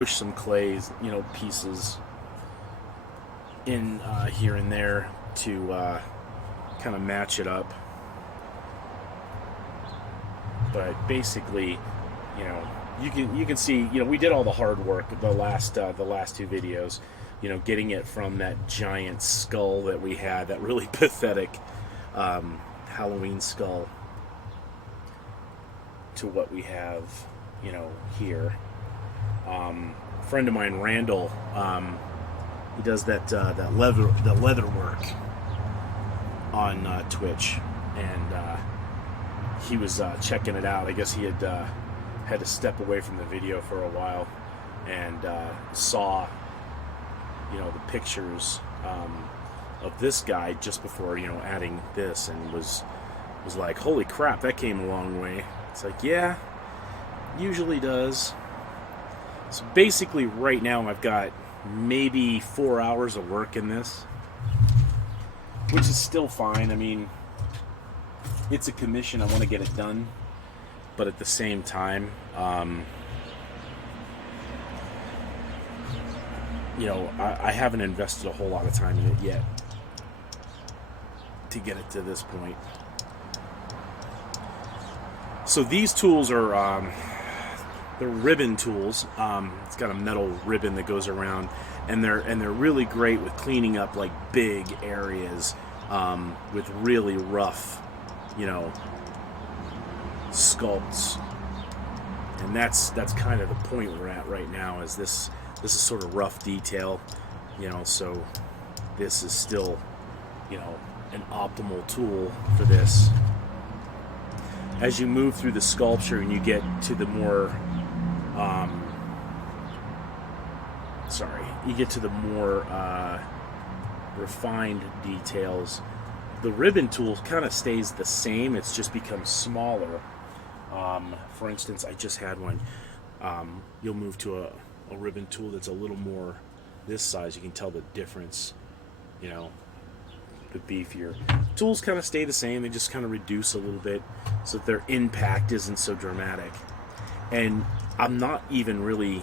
push some clays, pieces in here and there to kind of match it up. But basically, you can see, we did all the hard work the last two videos, getting it from that giant skull that we had, that really pathetic Halloween skull, to what we have, here. A friend of mine, Randall, he does that leather work on Twitch, and he was checking it out. I guess he had to step away from the video for a while, and saw the pictures of this guy just before adding this, and was like, holy crap, that came a long way. It's like, yeah, usually does. So basically right now I've got maybe 4 hours of work in this, which is still fine. I mean, it's a commission, I want to get it done, but at the same time, I haven't invested a whole lot of time in it yet to get it to this point. So these tools are they're ribbon tools. It's got a metal ribbon that goes around, and they're really great with cleaning up like big areas with really rough, sculpts. And that's kind of the point we're at right now. Is this is sort of rough detail, So this is still, an optimal tool for this. As you move through the sculpture and you get to the more refined details, the ribbon tool kind of stays the same. It's just becomes smaller. For instance, I just had one. You'll move to a ribbon tool that's a little more this size. You can tell the difference, the beefier. Tools kind of stay the same. They just kind of reduce a little bit so that their impact isn't so dramatic. And I'm not even really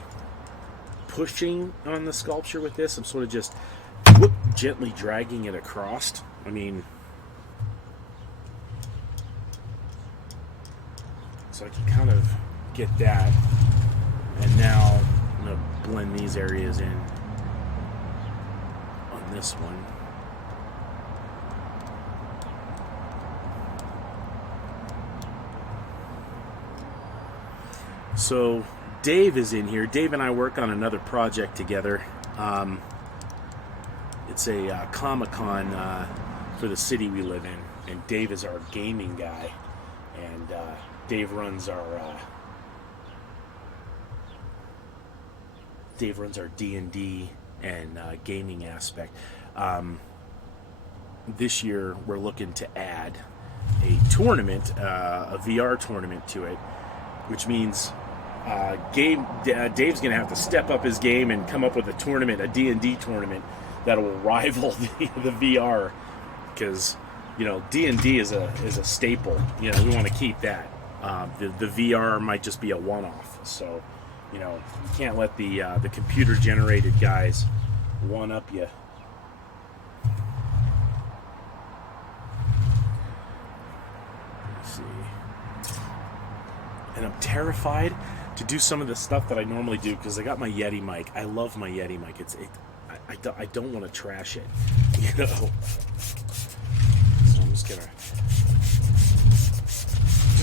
pushing on the sculpture with this. I'm sort of just gently dragging it across. I mean, so I can kind of get that. And now I'm going to blend these areas in on this one. So Dave is in here. Dave and I work on another project together. It's a Comic-Con for the city we live in, and Dave is our gaming guy. And Dave runs our D&D and gaming aspect. This year we're looking to add a tournament, a VR tournament to it, which means Dave's going to have to step up his game and come up with a tournament, a D&D tournament that will rival the VR, because D&D is a staple. We want to keep that. The VR might just be a one-off. So you can't let the computer generated guys one up you. Let's see. And I'm terrified to do some of the stuff that I normally do, because I got my Yeti mic. I love my Yeti mic. I don't want to trash it, So I'm just gonna,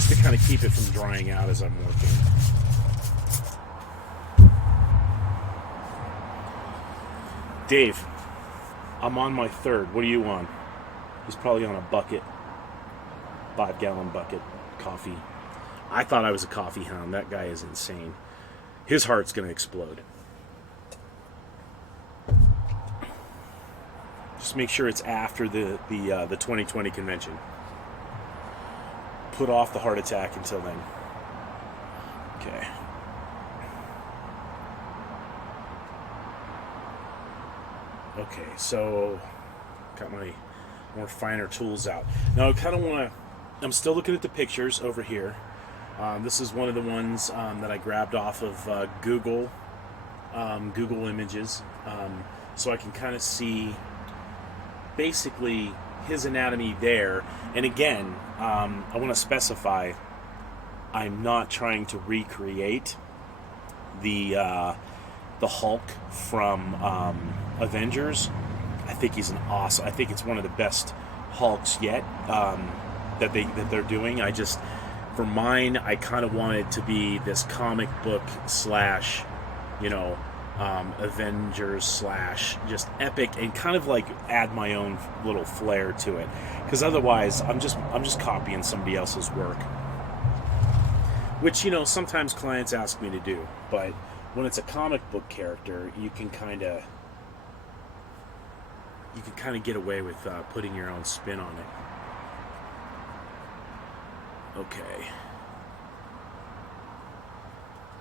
to kind of keep it from drying out as I'm working. Dave, I'm on my third. What are you on? He's probably on a bucket, 5-gallon bucket, coffee. I thought I was a coffee hound. That guy is insane. His heart's going to explode. Just make sure it's after the 2020 convention. Put off the heart attack until then. Okay. Okay, so got my more finer tools out. Now I kind of want to, I'm still looking at the pictures over here. This is one of the ones that I grabbed off of Google. Google Images, so I can kind of see basically his anatomy there. And again, I want to specify, I'm not trying to recreate the Hulk from Avengers. I think he's an awesome. I think it's one of the best Hulks yet that they're doing. For mine, I kind of wanted to be this comic book slash, Avengers slash just epic, and kind of like add my own little flair to it. Because otherwise, I'm just copying somebody else's work, which sometimes clients ask me to do. But when it's a comic book character, you can kind of get away with putting your own spin on it. Okay.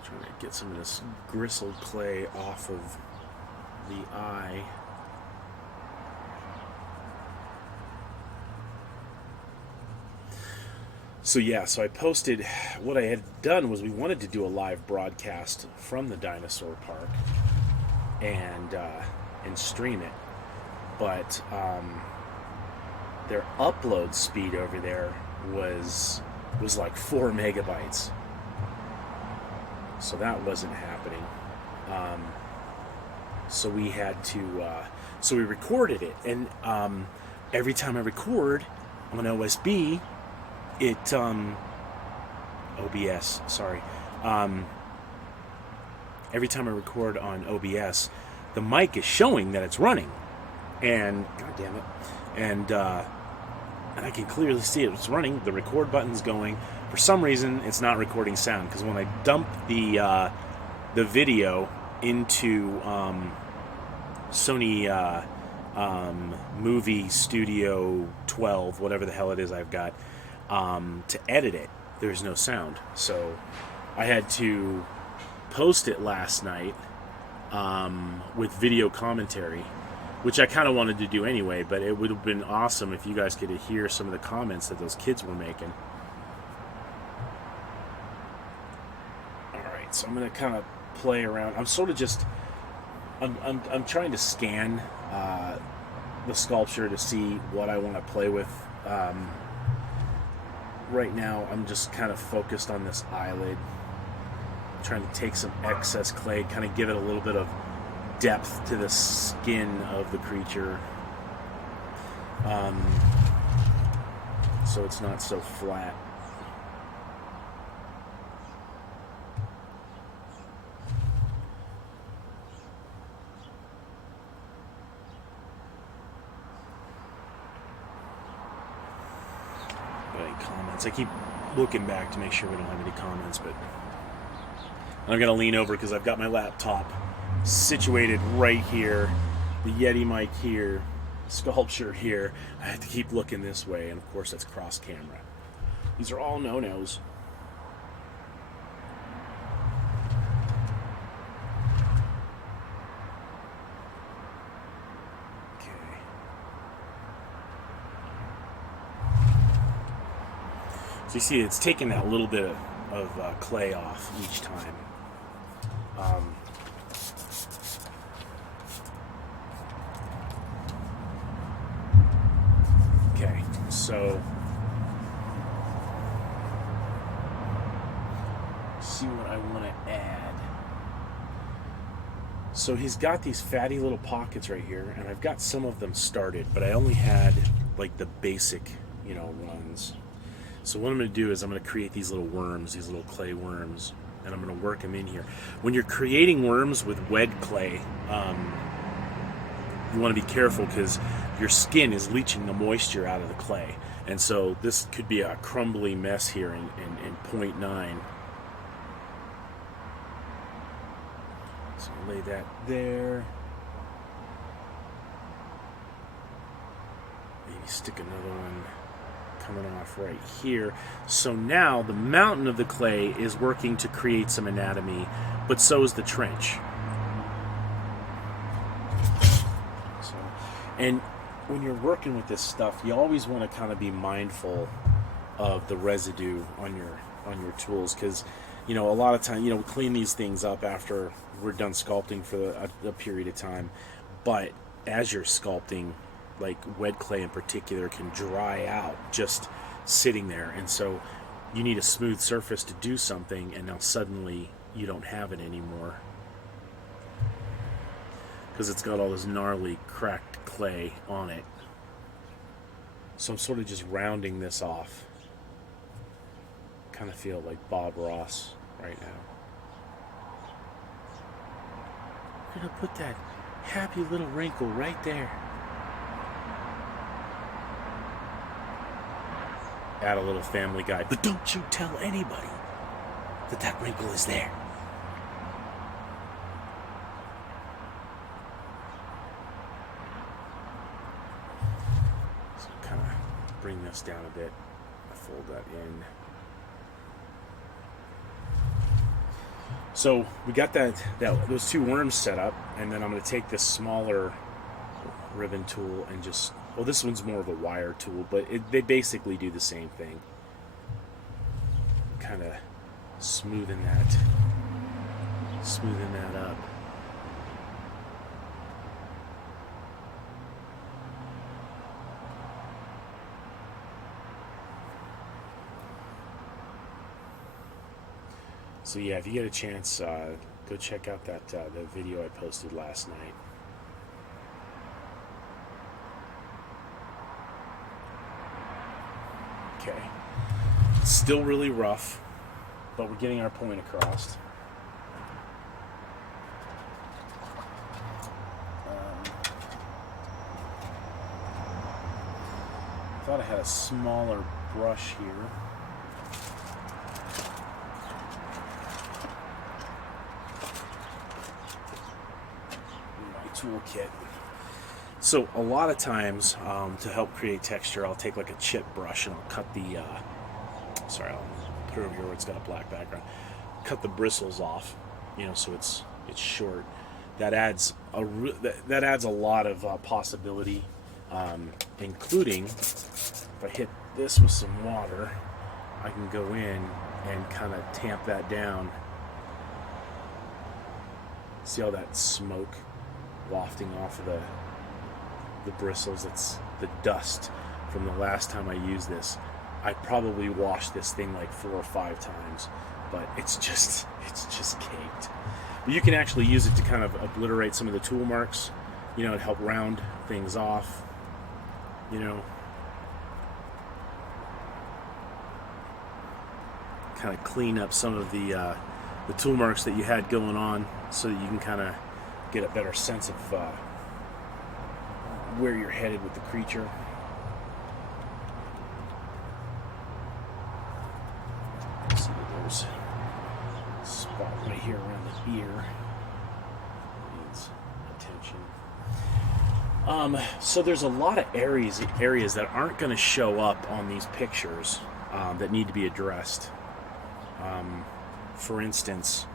Trying to get some of this gristled clay off of the eye. So I posted, what I had done was we wanted to do a live broadcast from the dinosaur park and stream it. But their upload speed over there was like 4 megabytes, so that wasn't happening. So we had to we recorded it, and every time I record on OSB, it OBS, sorry, every time I record on OBS, the mic is showing that it's running. And god damn it, and I can clearly see it's running. The record button's going. For some reason, it's not recording sound, because when I dump the video into Sony Movie Studio 12, whatever the hell it is I've got, to edit it, there's no sound. So I had to post it last night with video commentary, which I kind of wanted to do anyway, but it would have been awesome if you guys could hear some of the comments that those kids were making. Alright, so I'm going to kind of play around. I'm sort of just... I'm trying to scan the sculpture to see what I want to play with. Right now, I'm just kind of focused on this eyelid. I'm trying to take some excess clay, kind of give it a little bit of depth to the skin of the creature, so it's not so flat. Any comments? I keep looking back to make sure we don't have any comments, but I'm gonna lean over because I've got my laptop situated right here, the Yeti mic here, sculpture here. I have to keep looking this way, and of course that's cross camera. These are all no-nos. Okay. So you see it's taking that little bit of clay off each time. So, see what I want to add. So he's got these fatty little pockets right here, and I've got some of them started, but I only had like the basic, ones. So what I'm going to do is I'm going to create these little worms, these little clay worms, and I'm going to work them in here. When you're creating worms with wet clay, you want to be careful because your skin is leaching the moisture out of the clay. And so this could be a crumbly mess here in 0.9. So lay that there. Maybe stick another one coming off right here. So now the mountain of the clay is working to create some anatomy, but so is the trench. So, and when you're working with this stuff, you always want to kind of be mindful of the residue on your tools, because you know, a lot of time, you know, we clean these things up after we're done sculpting for a period of time. But as you're sculpting, like wet clay in particular can dry out just sitting there, and so you need a smooth surface to do something, and now suddenly you don't have it anymore because it's got all this gnarly cracked clay on it. So I'm sort of just rounding this off. Kind of feel like Bob Ross right now. I'm gonna put that happy little wrinkle right there. Add a little Family Guy, but don't you tell anybody that that wrinkle is there. So kind of bring this down a bit. I fold that in. So we got those two worms set up, and then I'm going to take this smaller ribbon tool and just, well, this one's more of a wire tool, but they basically do the same thing. Kind of smoothing that up. So yeah, if you get a chance, go check out that the video I posted last night. Okay, still really rough, but we're getting our point across. Thought I had a smaller brush here. Toolkit. So a lot of times, to help create texture, I'll take like a chip brush and I'll cut the sorry, I'll put it over here where it's got a black background. Cut the bristles off, you know, so it's short. That adds a lot of possibility, including if I hit this with some water, I can go in and kind of tamp that down. See all that smoke wafting off of the bristles? It's the dust from the last time I used this. I probably washed this thing like 4 or 5 times, but it's just caked. But you can actually use it to kind of obliterate some of the tool marks, you know, and help round things off, you know. Kind of clean up some of the tool marks that you had going on, so that you can kind of get a better sense of where you're headed with the creature. See, there's a spot right here around the ear. Needs attention. So there's a lot of areas that aren't going to show up on these pictures that need to be addressed. For instance,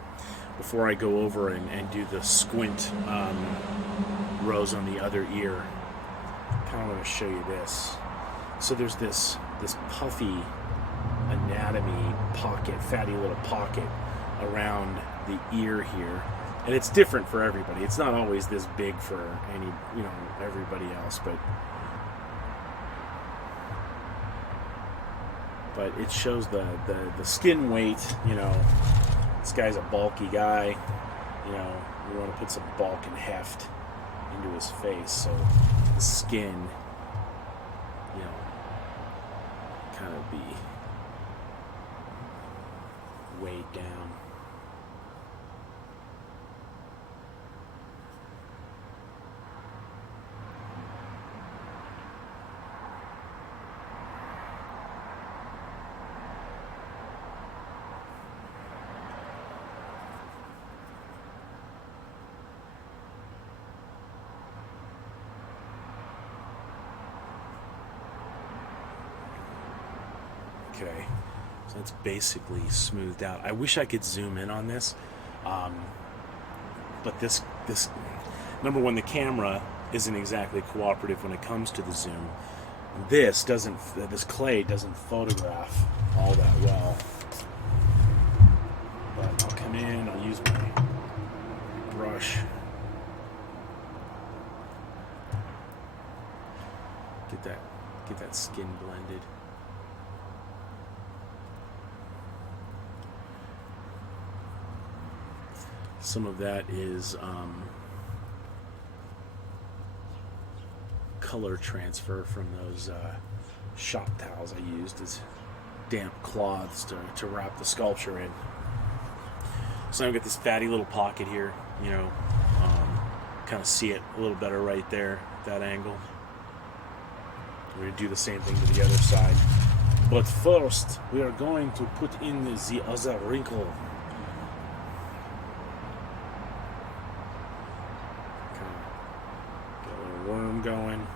before I go over and do the squint rows on the other ear, I kind of want to show you this. So there's this puffy anatomy pocket, fatty little pocket around the ear here, and it's different for everybody. It's not always this big for everybody else, but it shows the skin weight. You know, this guy's a bulky guy. You know, we want to put some bulk and heft into his face, so the skin, you know, kind of be weighed down. Okay, so that's basically smoothed out. I wish I could zoom in on this, but this number one, the camera isn't exactly cooperative when it comes to the zoom. This clay doesn't photograph all that well. in. I'll use my brush. Get that skin blended. Some of that is color transfer from those shop towels I used as damp cloths to wrap the sculpture in. So I've got this fatty little pocket here, you know, kind of see it a little better right there at that angle. We're going to do the same thing to the other side. But first, we are going to put in the other wrinkle. Get a little worm going.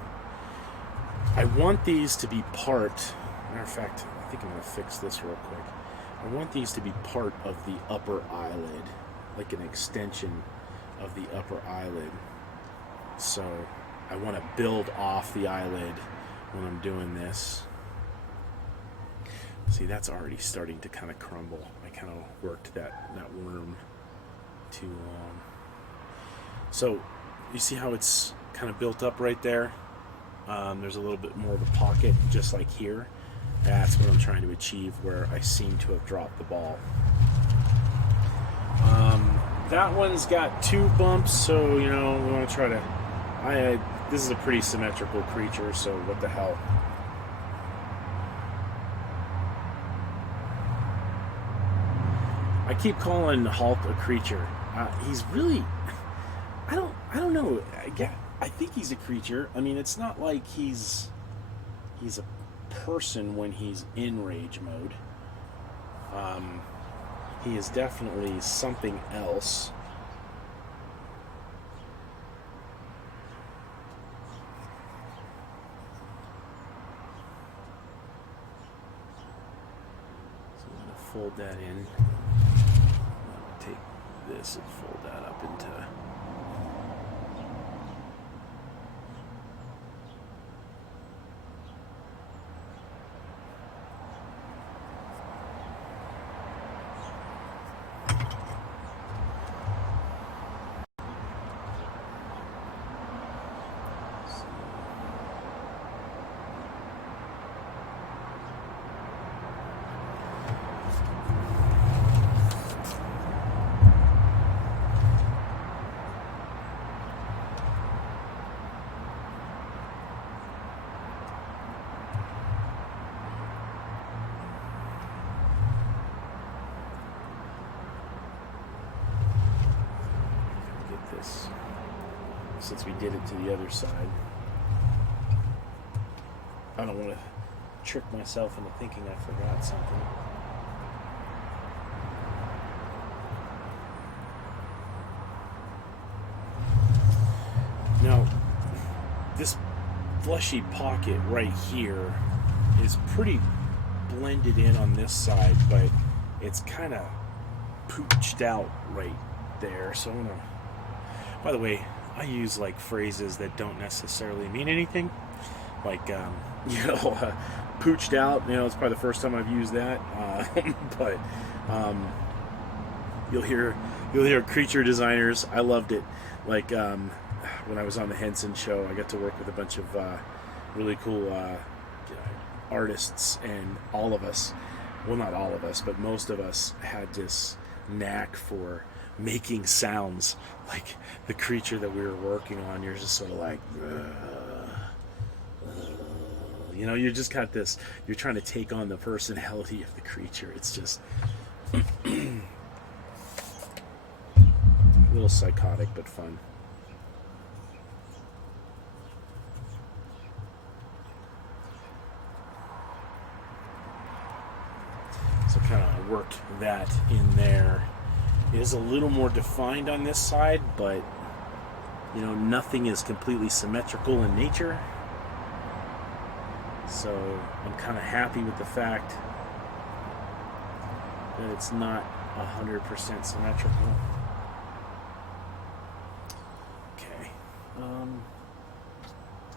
I want these to be part, matter of fact, I think I'm going to fix this real quick. I want these to be part of the upper eyelid, like an extension of the upper eyelid. So I want to build off the eyelid when I'm doing this. See, that's already starting to kind of crumble. I kind of worked that worm too long. So you see how it's kind of built up right there? There's a little bit more of a pocket just like here. That's what I'm trying to achieve, where I seem to have dropped the ball. That one's got 2 bumps, so you know we want to try to. This is a pretty symmetrical creature, so what the hell? I keep calling Hulk a creature. He's really, I don't know. I think he's a creature. I mean, it's not like he's a person when he's in rage mode. He is definitely something else. So I'm going to fold that in. I'll take this and fold that up into. Since we did it to the other side, I don't want to trick myself into thinking I forgot something. Now, this fleshy pocket right here is pretty blended in on this side, but it's kind of pooched out right there. So I'm gonna, by the way, I use like phrases that don't necessarily mean anything, like pooched out. You know, it's probably the first time I've used that, but you'll hear creature designers. I loved it. Like when I was on the Henson show, I got to work with a bunch of really cool artists, and all of us, well, not all of us, but most of us had this knack for making sounds like the creature that we were working on. You're just sort of like, you know, you just got this, you're trying to take on the personality of the creature. It's just a little psychotic but fun. So kind of worked that in there. It is a little more defined on this side, but you know, nothing is completely symmetrical in nature. So I'm kind of happy with the fact that it's not 100% symmetrical. Okay. God,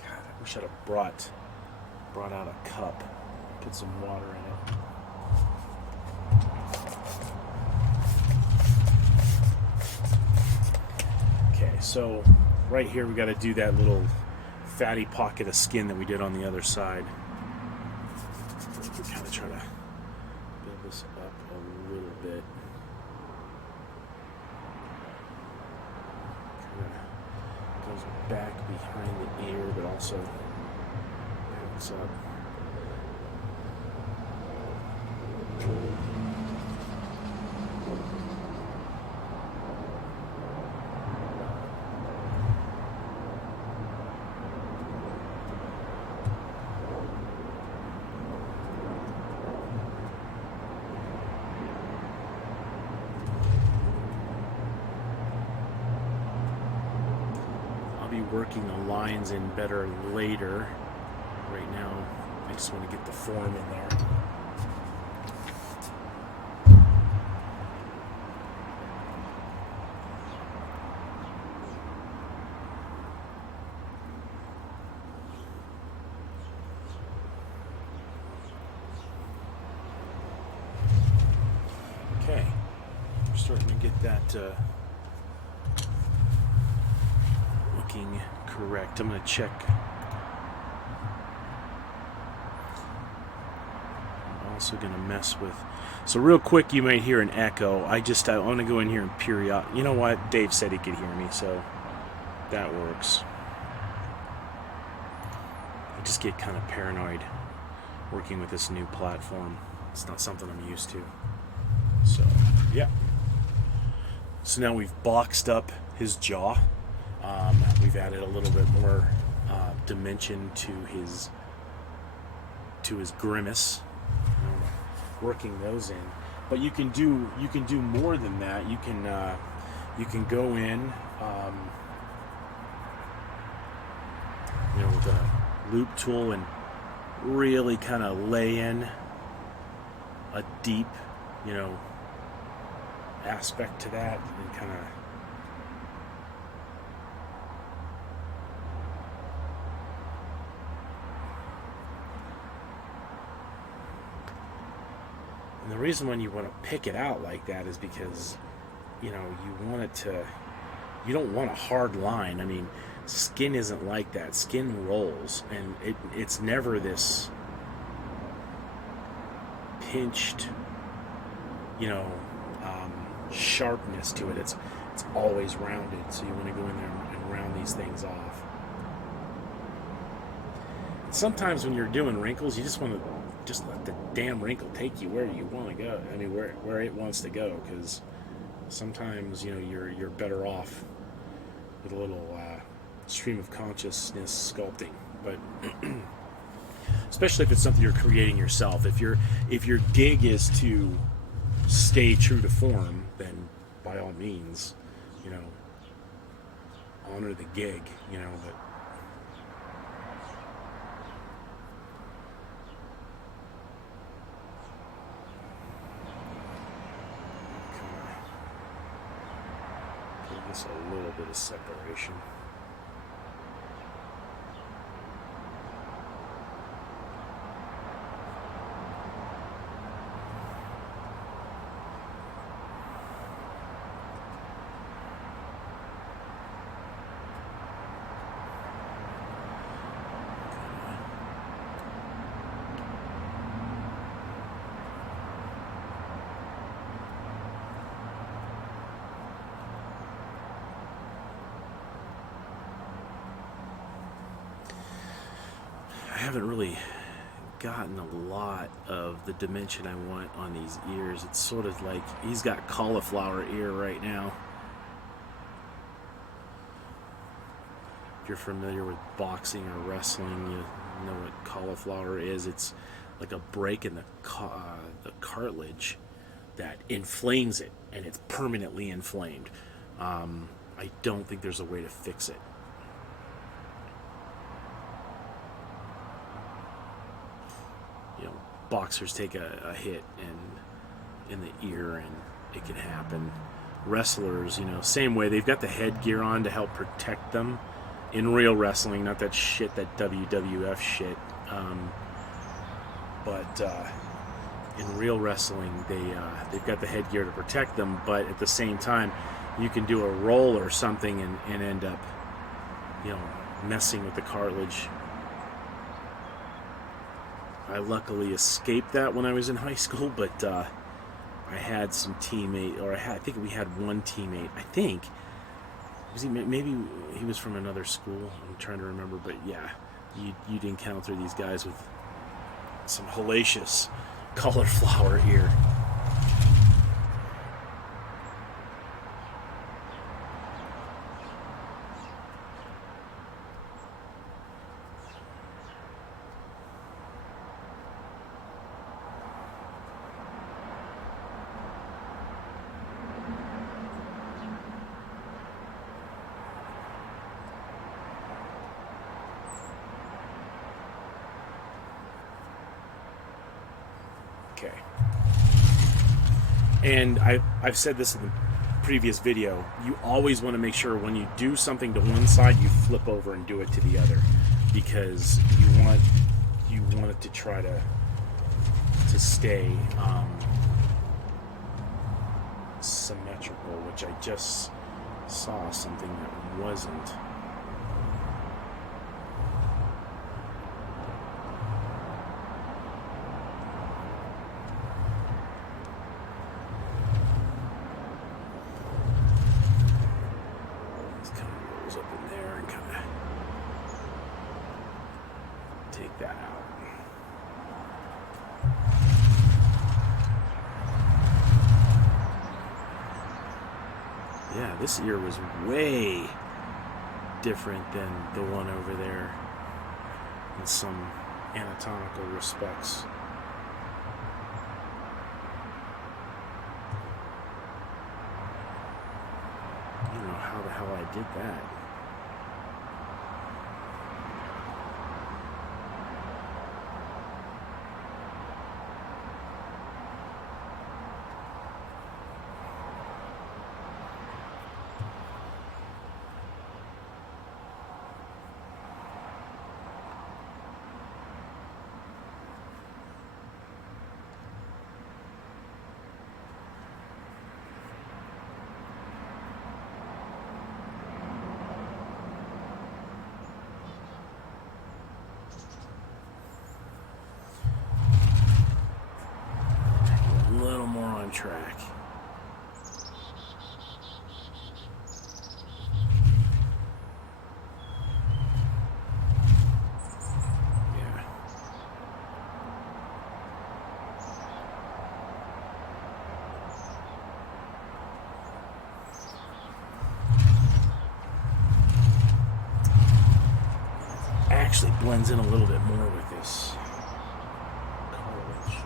I wish I'd have brought out a cup, put some water in it. So right here we got to do that little fatty pocket of skin that we did on the other side. We kind of try to build this up a little bit. Kind of goes back behind the ear, but also backs up. I'll be working the lines in better later. Right now, I just want to get the form in there. Okay, we're starting to get that looking correct. I'm going to check. I'm also going to mess with. So real quick, you might hear an echo. I want to go in here and period. You know what? Dave said he could hear me, so that works. I just get kind of paranoid working with this new platform. It's not something I'm used to. So, yeah. So now we've boxed up his jaw. We've added a little bit more dimension to his grimace. Working those in, but you can do more than that. You can go in, with a loop tool and really kind of lay in a deep, aspect to that, and kind of and the reason when you want to pick it out like that is because you don't want a hard line. I mean, skin isn't like that. Skin rolls, and it's never this pinched sharpness to it. It's always rounded, so you want to go in there and round these things off. And sometimes when you're doing wrinkles, you just want to just let the damn wrinkle take you where you want to go. I mean, where it wants to go, because sometimes you're better off with a little stream of consciousness sculpting. But especially if it's something you're creating yourself. If your gig is to stay true to form, then by all means, honor the gig, but give this a little bit of separation. I haven't really gotten a lot of the dimension I want on these ears. It's sort of like he's got cauliflower ear right now. If you're familiar with boxing or wrestling, you know what cauliflower is. It's like a break in the cartilage that inflames it, and it's permanently inflamed. I don't think there's a way to fix it. Boxers take a hit in the ear, and it can happen. Wrestlers, same way. They've got the headgear on to help protect them in real wrestling, not that shit, that WWF shit. But in real wrestling, they've got the headgear to protect them, but at the same time, you can do a roll or something and end up, you know, messing with the cartilage. I luckily escaped that when I was in high school, but I had some teammate, or I think we had one teammate. I think maybe he was from another school. I'm trying to remember, but yeah, you'd encounter these guys with some hellacious cauliflower ear. Okay. And I've said this in the previous video, you always want to make sure when you do something to one side, you flip over and do it to the other, because you want it to try to stay symmetrical, which I just saw something that wasn't. Take that out. Yeah, this ear was way different than the one over there in some anatomical respects. I don't know how the hell I did that. Track. Yeah. Actually blends in a little bit more with this cartilage.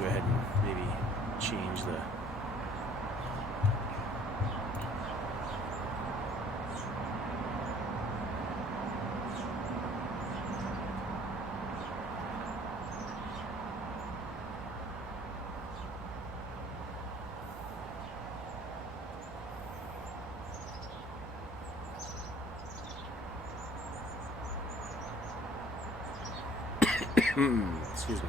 Go ahead and maybe change the excuse me.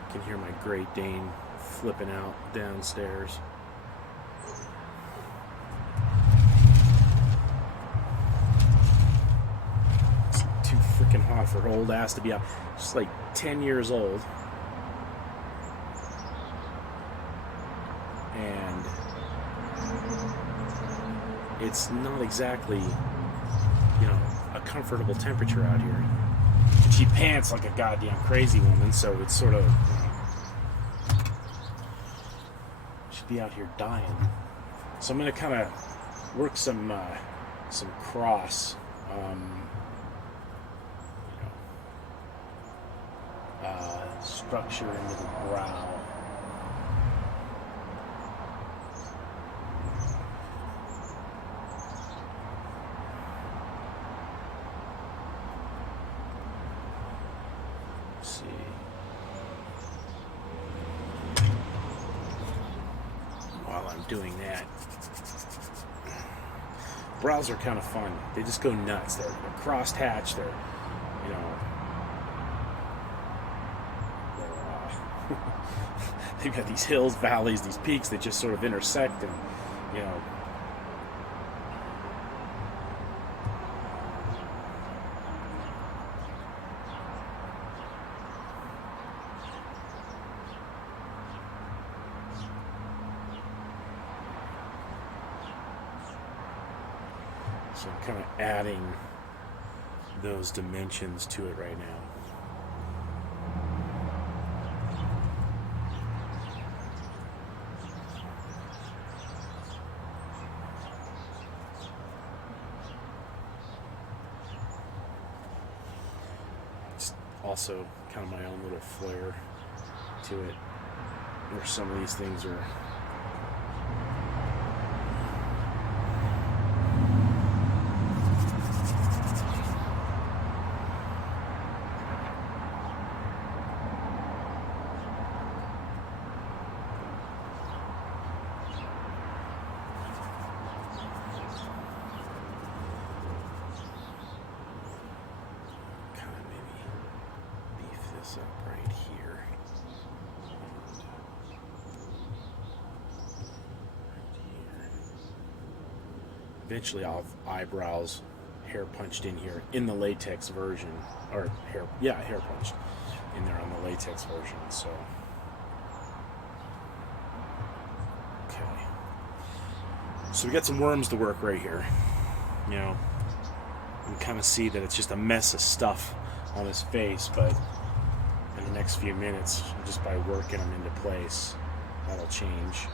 You can hear my Great Dane flipping out downstairs. It's too freaking hot for her old ass to be out. She's like 10 years old. And it's not exactly, you know, a comfortable temperature out here. She pants like a goddamn crazy woman, so it's sort of, be out here dying. So I'm going to kind of work some cross, structure into the brow. Let's see. While I'm doing that, brows are kind of fun. They just go nuts. They're crossed hatch. They're, you know, they've got these hills, valleys, these peaks that just sort of intersect, and you know. So I'm kind of adding those dimensions to it right now. It's also kind of my own little flair to it, where some of these things are up right here. Eventually I'll have eyebrows hair punched in here in the latex version, or hair punched in there on the latex version. So okay, so we got some worms to work right here. You know, you can kind of see that it's just a mess of stuff on his face, but in the next few minutes, just by working them into place, that'll change.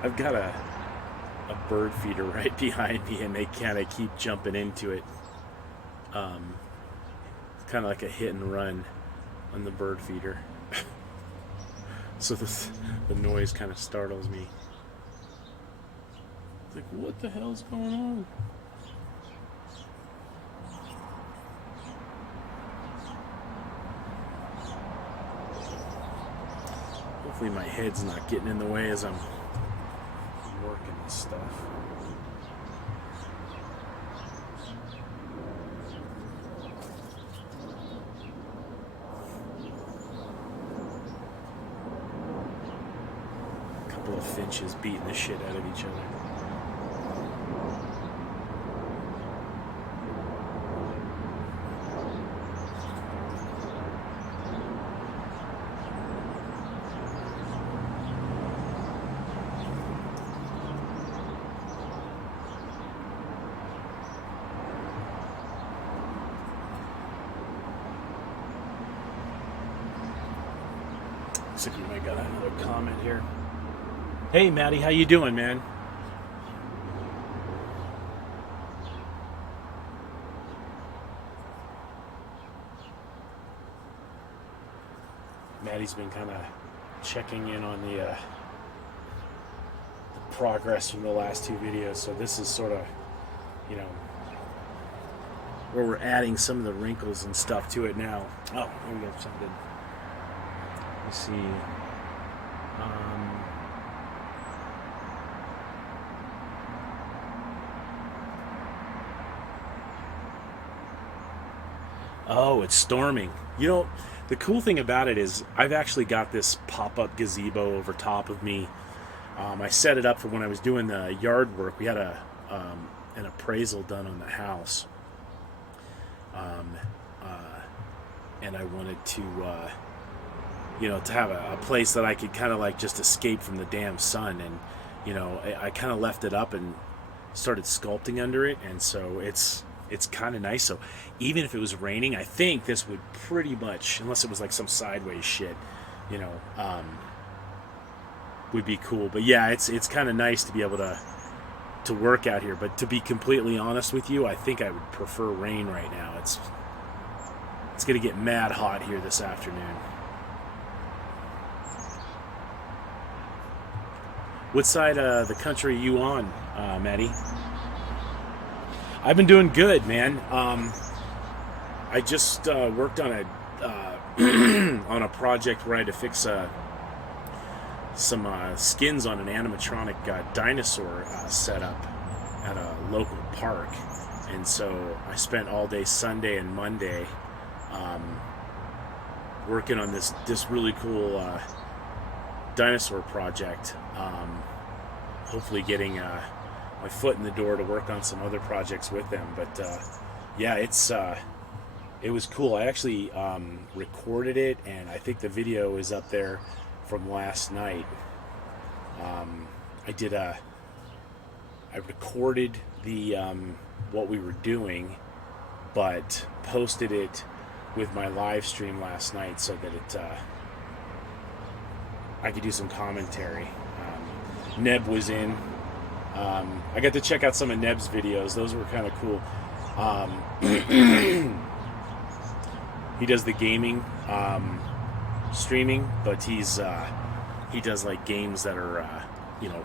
I've got a bird feeder right behind me, and they kind of keep jumping into it. It's kind of like a hit and run on the bird feeder. So the noise kind of startles me. It's like, what the hell's going on? Hopefully my head's not getting in the way as I'm working this stuff. A couple of finches beating the shit out of each other. Looks like we might got another comment here. Hey, Maddie, how you doing, man? Maddie's been kind of checking in on the progress from the last two videos, so this is sort of, you know, where we're adding some of the wrinkles and stuff to it now. Oh, here we go, something. Let's see. Oh, it's storming. You know, the cool thing about it is I've actually got this pop-up gazebo over top of me. I set it up for when I was doing the yard work. We had an appraisal done on the house. um, and I wanted to, to have a place that I could kind of like just escape from the damn sun. And I kind of left it up and started sculpting under it, and so it's kind of nice. So even if it was raining, I think this would pretty much, unless it was like some sideways shit, would be cool. But yeah, it's kind of nice to be able to work out here. But to be completely honest with you, I think I would prefer rain right now. It's gonna get mad hot here this afternoon. What side of the country are you on, Maddie? I've been doing good, man. I just worked on a on a project where I had to fix some skins on an animatronic dinosaur setup at a local park, and so I spent all day Sunday and Monday working on this really cool dinosaur project. Hopefully getting my foot in the door to work on some other projects with them. But yeah, it was cool. I actually recorded it, and I think the video is up there from last night. I recorded the what we were doing, but posted it with my live stream last night so that I could do some commentary. Neb was in. I got to check out some of Neb's videos. Those were kind of cool. He does the gaming streaming, but he does like games that are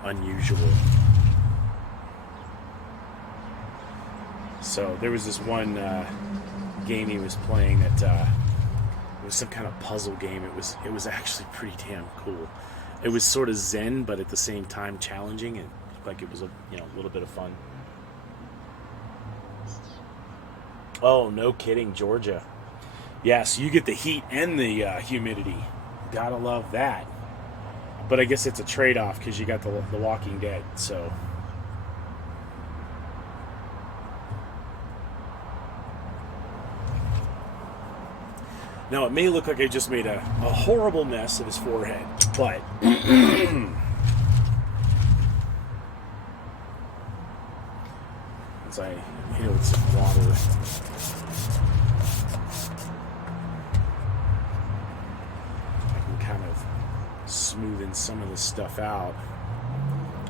unusual. So there was this one game he was playing that it was some kind of puzzle game. It was actually pretty damn cool. It was sort of zen, but at the same time challenging, and like it was a little bit of fun. Oh, no kidding, Georgia. Yeah, so you get the heat and the humidity. Gotta love that. But I guess it's a trade-off because you got the Walking Dead. So now it may look like I just made a horrible mess of his forehead, but as I hit it with some water, I can kind of smoothen some of this stuff out.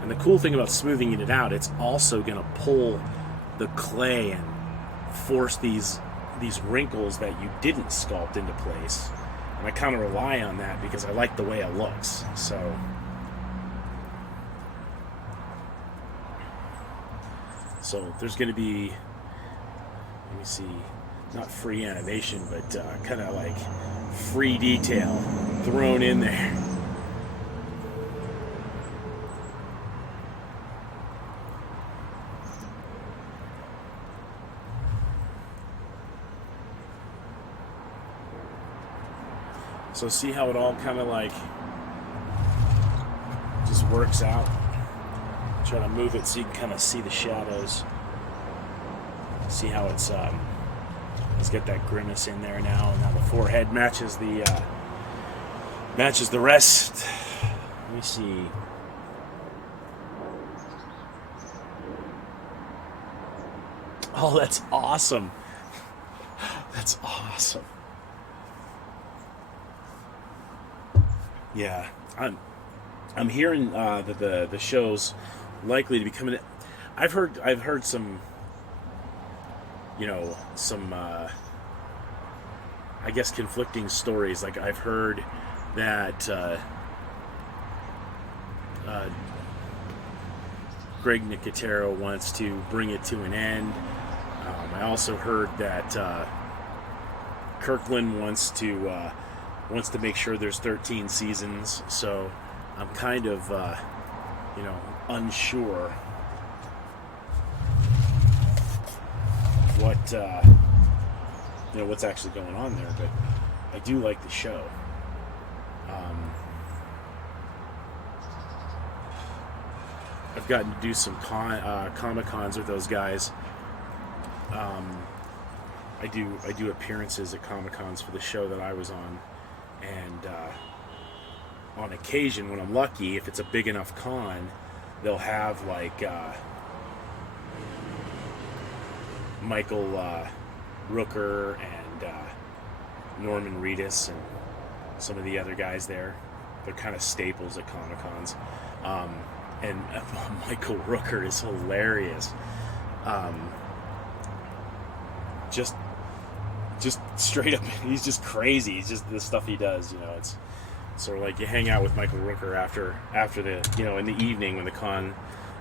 And the cool thing about smoothing it out, it's also going to pull the clay and force these wrinkles that you didn't sculpt into place. And I kind of rely on that because I like the way it looks. So there's going to be, let me see, not free animation, but kind of like free detail thrown in there. So see how it all kind of like just works out. Try to move it so you can kind of see the shadows. See how it's got that grimace in there now, and now the forehead matches the rest. Let me see. Oh, that's awesome. That's awesome. Yeah, I'm hearing that the show's likely to be coming. I've heard some, some I guess conflicting stories. Like I've heard that Greg Nicotero wants to bring it to an end. I also heard that Kirkland wants to make sure there's 13 seasons. So I'm kind of unsure what's actually going on there, but I do like the show. I've gotten to do some Comic-Cons with those guys. I do appearances at Comic-Cons for the show that I was on, and on occasion, when I'm lucky, if it's a big enough con, they'll have like Michael Rooker and Norman Reedus and some of the other guys there. They're kind of staples at Comic-Cons. And Michael Rooker is hilarious. Just straight up, he's just crazy. He's just the stuff he does, it's sort of like you hang out with Michael Rooker after the, in the evening when the con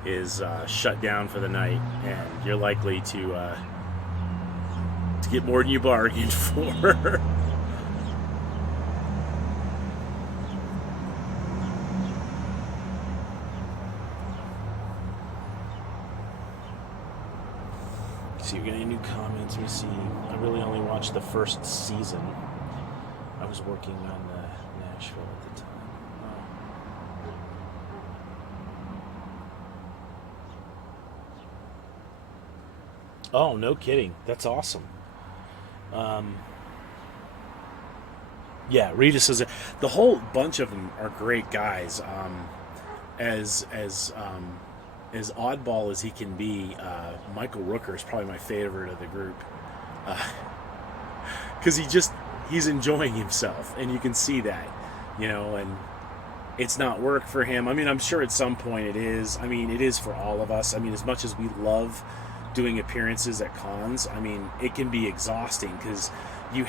is shut down for the night, and you're likely to get more than you bargained for. See, we got any new comments? Let me see. I really only watched the first season. I was working on Nashville at the time. Oh, no kidding. That's awesome. Yeah, Regis is the whole bunch of them are great guys. As oddball as he can be, Michael Rooker is probably my favorite of the group, because he's enjoying himself, and you can see that, and it's not work for him. I mean, I'm sure at some point it is. I mean, it is for all of us. I mean, as much as we love doing appearances at cons, I mean, it can be exhausting, because you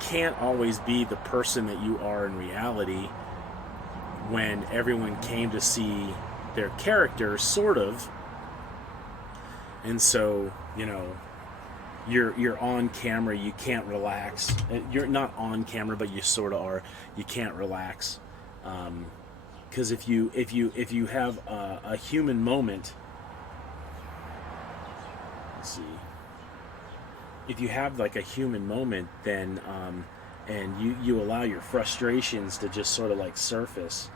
can't always be the person that you are in reality when everyone came to see their characters, sort of. And so, you're on camera, you can't relax. You're not on camera, but you sort of are. You can't relax, because if you have a human moment, let's see. If you have like a human moment, then and you allow your frustrations to just sort of like surface,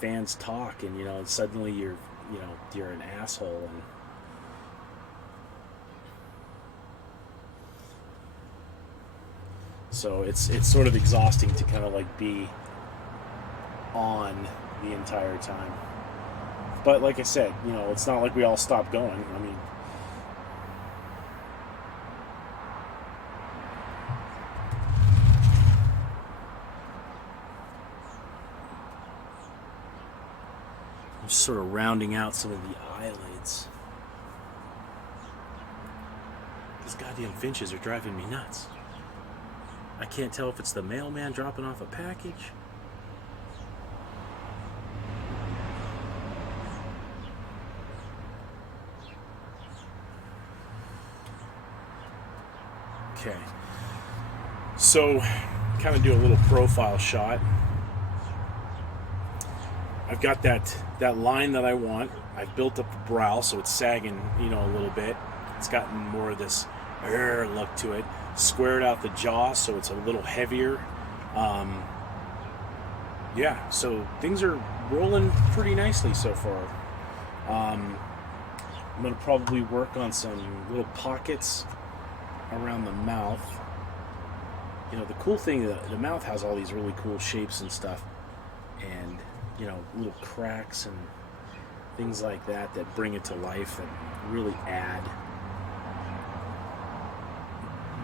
fans talk, and suddenly you're an asshole, and so it's sort of exhausting to kind of like be on the entire time. But like I said, it's not like we all stop going. I mean, just sort of rounding out some of the eyelids. These goddamn finches are driving me nuts. I can't tell if it's the mailman dropping off a package. Okay. So, kind of do a little profile shot. I've got that line that I want. I've built up the brow so it's sagging, a little bit. It's gotten more of this look to it. Squared out the jaw so it's a little heavier. Yeah, so things are rolling pretty nicely so far. I'm going to probably work on some little pockets around the mouth. The cool thing, the mouth has all these really cool shapes and stuff. And little cracks and things like that bring it to life, that really add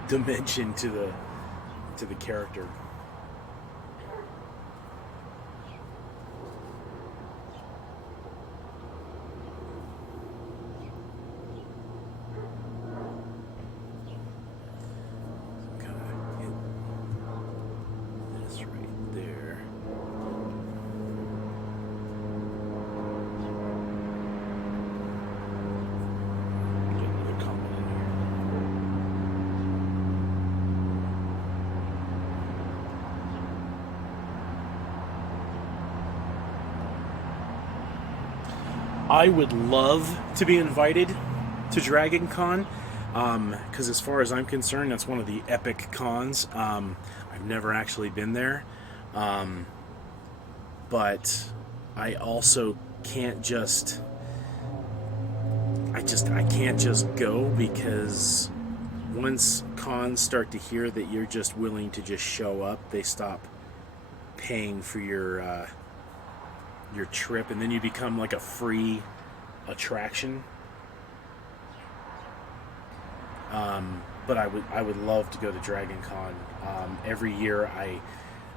dimension to the character. I would love to be invited to Dragon Con, because as far as I'm concerned, that's one of the epic cons. I've never actually been there, but I also can't just I can't just go, because once cons start to hear that you're just willing to just show up, they stop paying for your trip, and then you become like a free attraction. But I would love to go to Dragon Con. Every year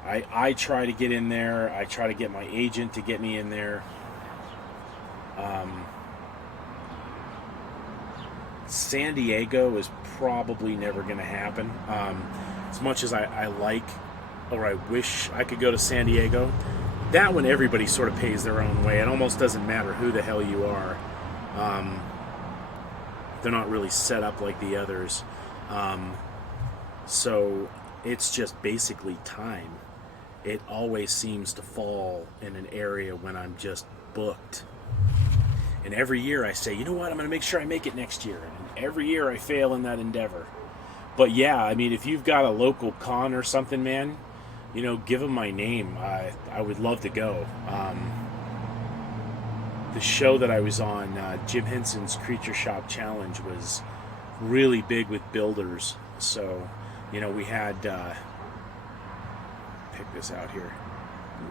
I try to get in there. I try to get my agent to get me in there. San Diego is probably never going to happen. As much as I like, or I wish I could go to San Diego, that one everybody sort of pays their own way. It almost doesn't matter who the hell you are. They're not really set up like the others. So it's just basically time. It always seems to fall in an area when I'm just booked. And every year I say, you know what, I'm going to make sure I make it next year. And every year I fail in that endeavor. But yeah, I mean, if you've got a local con or something, man, you know, give them my name. I would love to go. The show that I was on, Jim Henson's Creature Shop Challenge, was really big with builders. So, you know, we had, pick this out here,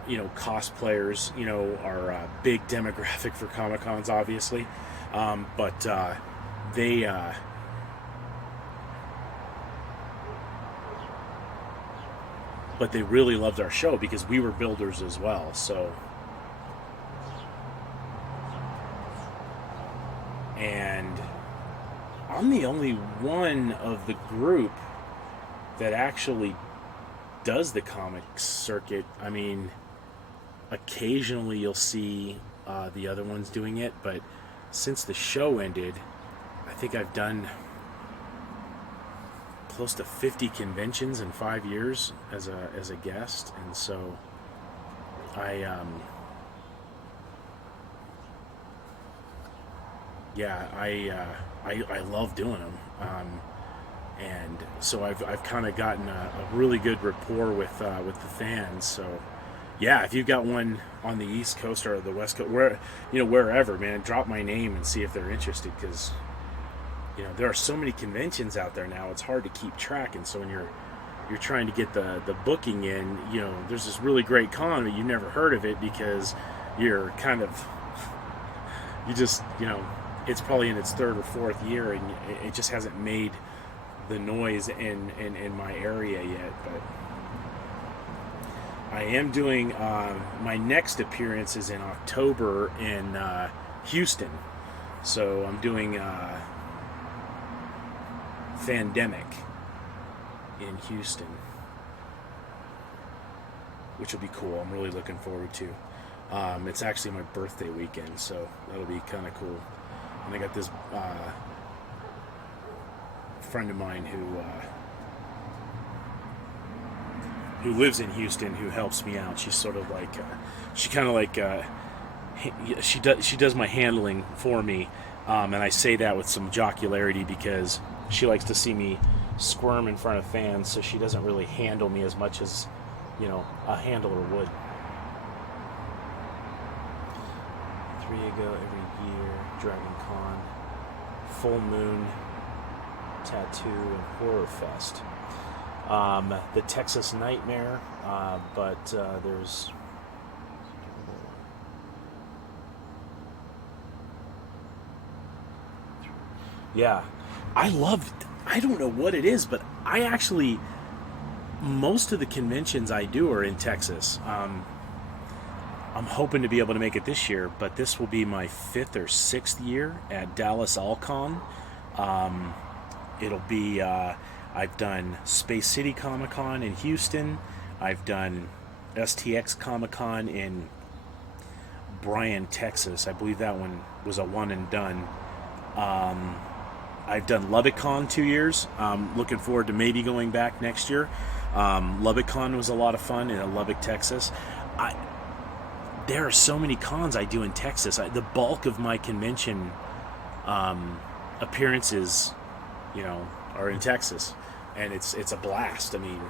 you know, cosplayers, you know, are a big demographic for Comic-Cons, obviously. But they really loved our show because we were builders as well. So, and I'm the only one of the group that actually does the comic circuit. I mean, occasionally you'll see the other ones doing it, but since the show ended, I think I've done close to 50 conventions in 5 years as a guest, and so I love doing them, and so I've kind of gotten a really good rapport with the fans. So yeah, if you've got one on the East Coast or the West Coast, wherever, man, drop my name and see if they're interested, because you know, there are so many conventions out there now, it's hard to keep track. And so when you're trying to get the booking in, you know, there's this really great con, but you've never heard of it because you're kind of, you just, you know, it's probably in its third or fourth year, and it just hasn't made the noise in my area yet. But I am doing, my next appearance is in October in Houston. So I'm doing Fandemic in Houston, which will be cool. I'm really looking forward to. It's actually my birthday weekend, so that'll be kind of cool. And I got this friend of mine who lives in Houston, who helps me out. She's sort of like, she kind of like, she does my handling for me, and I say that with some jocularity because she likes to see me squirm in front of fans, so she doesn't really handle me as much as, you know, a handler would. 3 ago every year, Dragon Con, Full Moon, Tattoo, and Horror Fest. The Texas Nightmare, but there's... Yeah, I don't know what it is, but I actually, most of the conventions I do are in Texas. I'm hoping to be able to make it this year, but this will be my 5th or 6th year at Dallas All-Con. It'll be, I've done Space City Comic-Con in Houston. I've done STX Comic-Con in Bryan, Texas. I believe that one was a one and done. I've done LubbockCon 2 years. Looking forward to maybe going back next year. LubbockCon was a lot of fun in Lubbock, Texas. There are so many cons I do in Texas. The bulk of my convention appearances, you know, are in Texas, and it's a blast. I mean,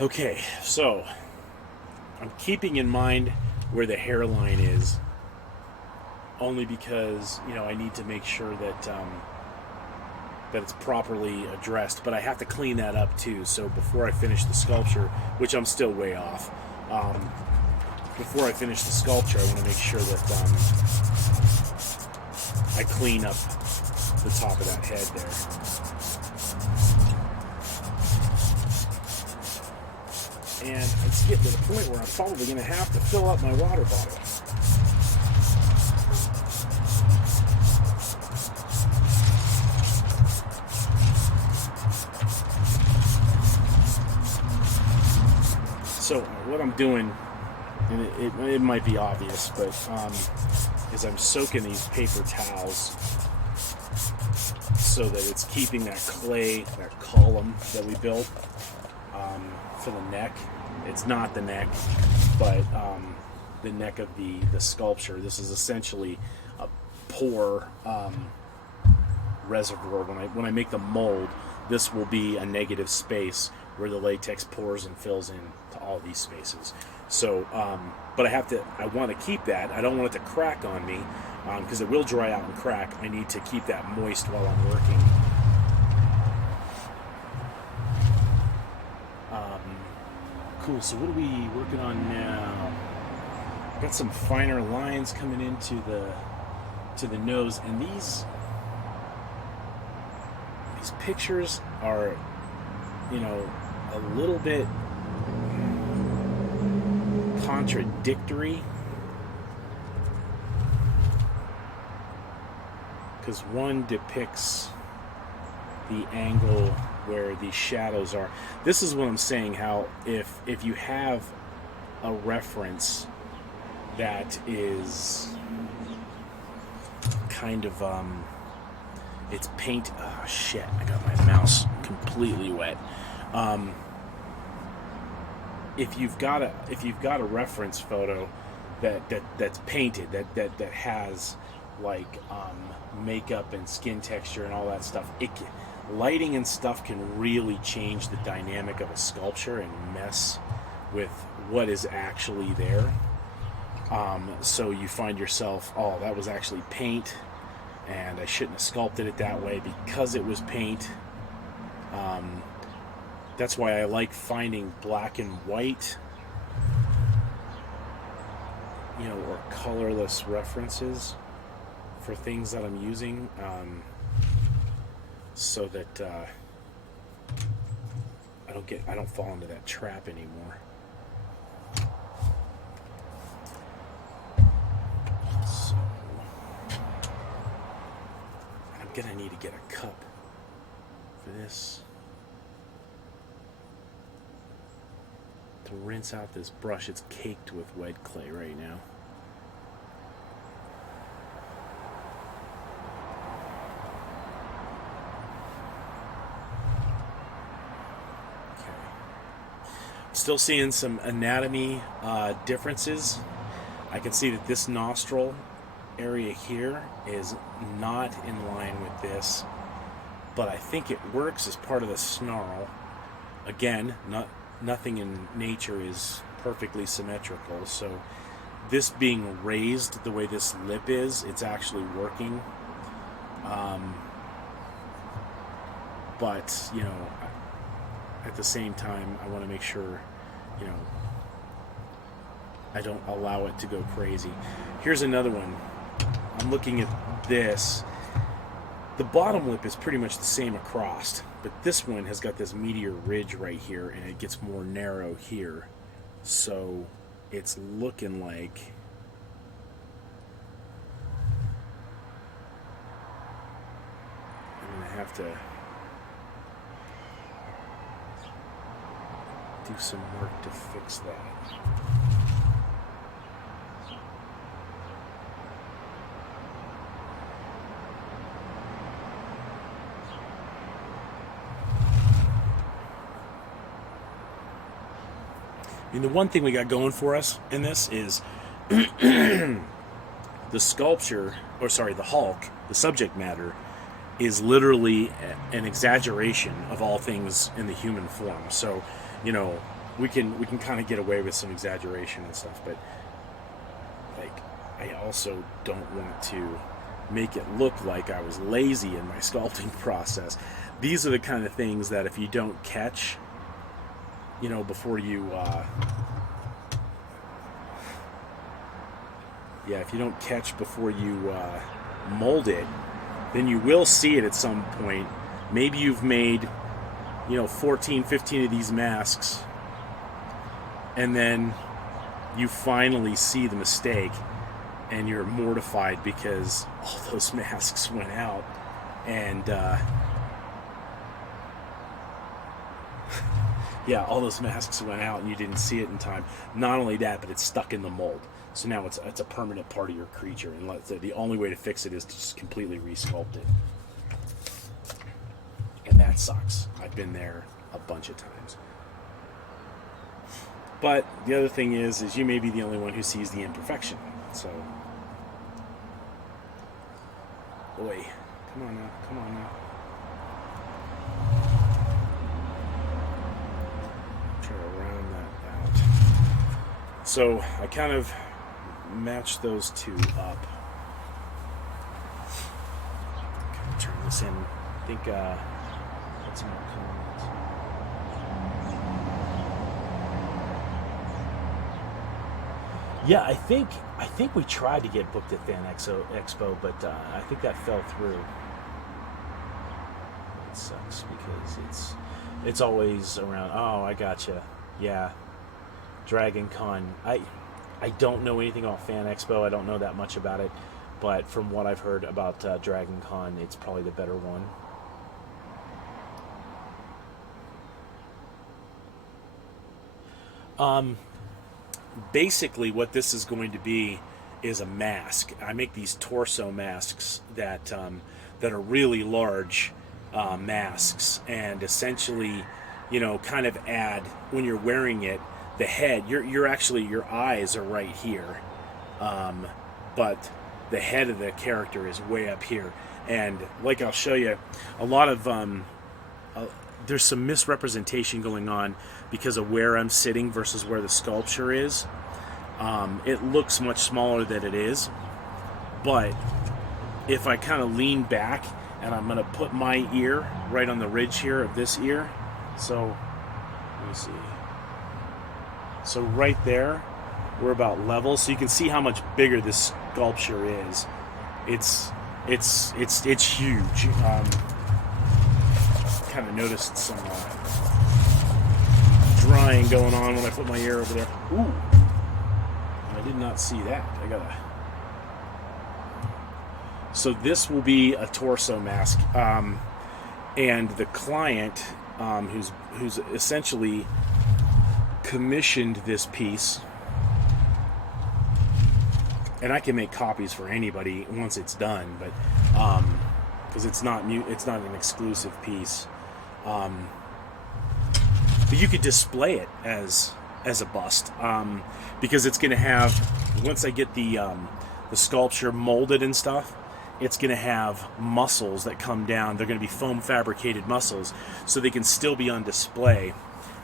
Okay, so I'm keeping in mind where the hairline is, only because, you know, I need to make sure that that it's properly addressed. But I have to clean that up too. So before I finish the sculpture, which I'm still way off, before I finish the sculpture, I want to make sure that I clean up the top of that head there. And it's getting to the point where I'm probably going to have to fill up my water bottle. So what I'm doing, and it might be obvious, but is I'm soaking these paper towels so that it's keeping that clay, that column that we built for the neck. It's not the neck, but the neck of the sculpture. This is essentially a pour reservoir. When I make the mold, this will be a negative space where the latex pours and fills in to all these spaces. So, but I want to keep that. I don't want it to crack on me, because it will dry out and crack. I need to keep that moist while I'm working. Cool, so what are we working on now? Got some finer lines coming into the nose, and these pictures are, you know, a little bit contradictory, because one depicts the angle where the shadows are. This is what I'm saying, how if you have a reference that is kind of it's paint, oh shit, I got my mouse completely wet. If you've got a reference photo that's painted, that has like makeup and skin texture and all that stuff, lighting and stuff can really change the dynamic of a sculpture and mess with what is actually there. So you find yourself, oh, that was actually paint, and I shouldn't have sculpted it that way because it was paint. That's why I like finding black and white, you know, or colorless references for things that I'm using, so that I don't fall into that trap anymore. So I'm gonna need to get a cup for this to rinse out this brush. It's caked with wet clay right now. Still seeing some anatomy differences. I can see that this nostril area here is not in line with this, but I think it works as part of the snarl. Again, nothing in nature is perfectly symmetrical, so this being raised the way this lip is, it's actually working. But, you know, at the same time, I want to make sure, you know, I don't allow it to go crazy. Here's another one. I'm looking at this. The bottom lip is pretty much the same across, but this one has got this meteor ridge right here, and it gets more narrow here. So it's looking like I'm going to have to do some work to fix that. I mean, the one thing we got going for us in this is the sculpture, or sorry, the Hulk, the subject matter, is literally an exaggeration of all things in the human form. So, you know, we can kind of get away with some exaggeration and stuff, but like I also don't want to make it look like I was lazy in my sculpting process. These are the kind of things that if you don't catch, you know, before you if you don't catch before you mold it, then you will see it at some point. Maybe you've made, you know, 14, 15 of these masks, and then you finally see the mistake and you're mortified because all those masks went out, and yeah, all those masks went out and you didn't see it in time. Not only that, but it's stuck in the mold. So now it's a permanent part of your creature, and the only way to fix it is to just completely re-sculpt it. And that sucks. I've been there a bunch of times. But the other thing is you may be the only one who sees the imperfection. So, boy, come on now. Try to round that out. So I kind of match those two up. Kind of turn this in. I think what's some more comments. Yeah, I think we tried to get booked at Fan Expo, but I think that fell through. It sucks because it's always around. Oh, I gotcha. Yeah, Dragon Con. I don't know anything about Fan Expo. I don't know that much about it, but from what I've heard about Dragon Con, it's probably the better one. Basically what this is going to be is a mask. I make these torso masks that are really large masks, and essentially, you know, kind of add, when you're wearing it, the head, you're actually, your eyes are right here, but the head of the character is way up here. And like I'll show you, a lot of there's some misrepresentation going on because of where I'm sitting versus where the sculpture is. It looks much smaller than it is, but if I kind of lean back and I'm going to put my ear right on the ridge here of this ear, so let me see. So right there, we're about level, so you can see how much bigger this sculpture is. It's huge. Kind of noticed some drying going on when I put my ear over there. Ooh, I did not see that. I gotta. So this will be a torso mask, and the client, who's essentially commissioned this piece, and I can make copies for anybody once it's done, but because it's not an exclusive piece, but you could display it as a bust, because it's going to have, once I get the sculpture molded and stuff, it's going to have muscles that come down. They're going to be foam fabricated muscles, so they can still be on display.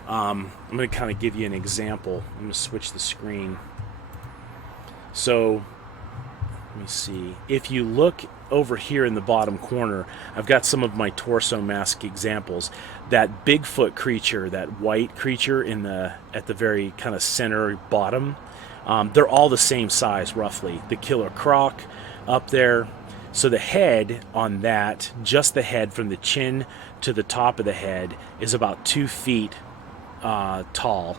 I'm going to kind of give you an example. I'm going to switch the screen. So, let me see. If you look over here in the bottom corner, I've got some of my torso mask examples. That Bigfoot creature, that white creature at the very kind of center bottom, they're all the same size roughly. The Killer Croc up there. So the head on that, just the head from the chin to the top of the head, is about 2 feet tall,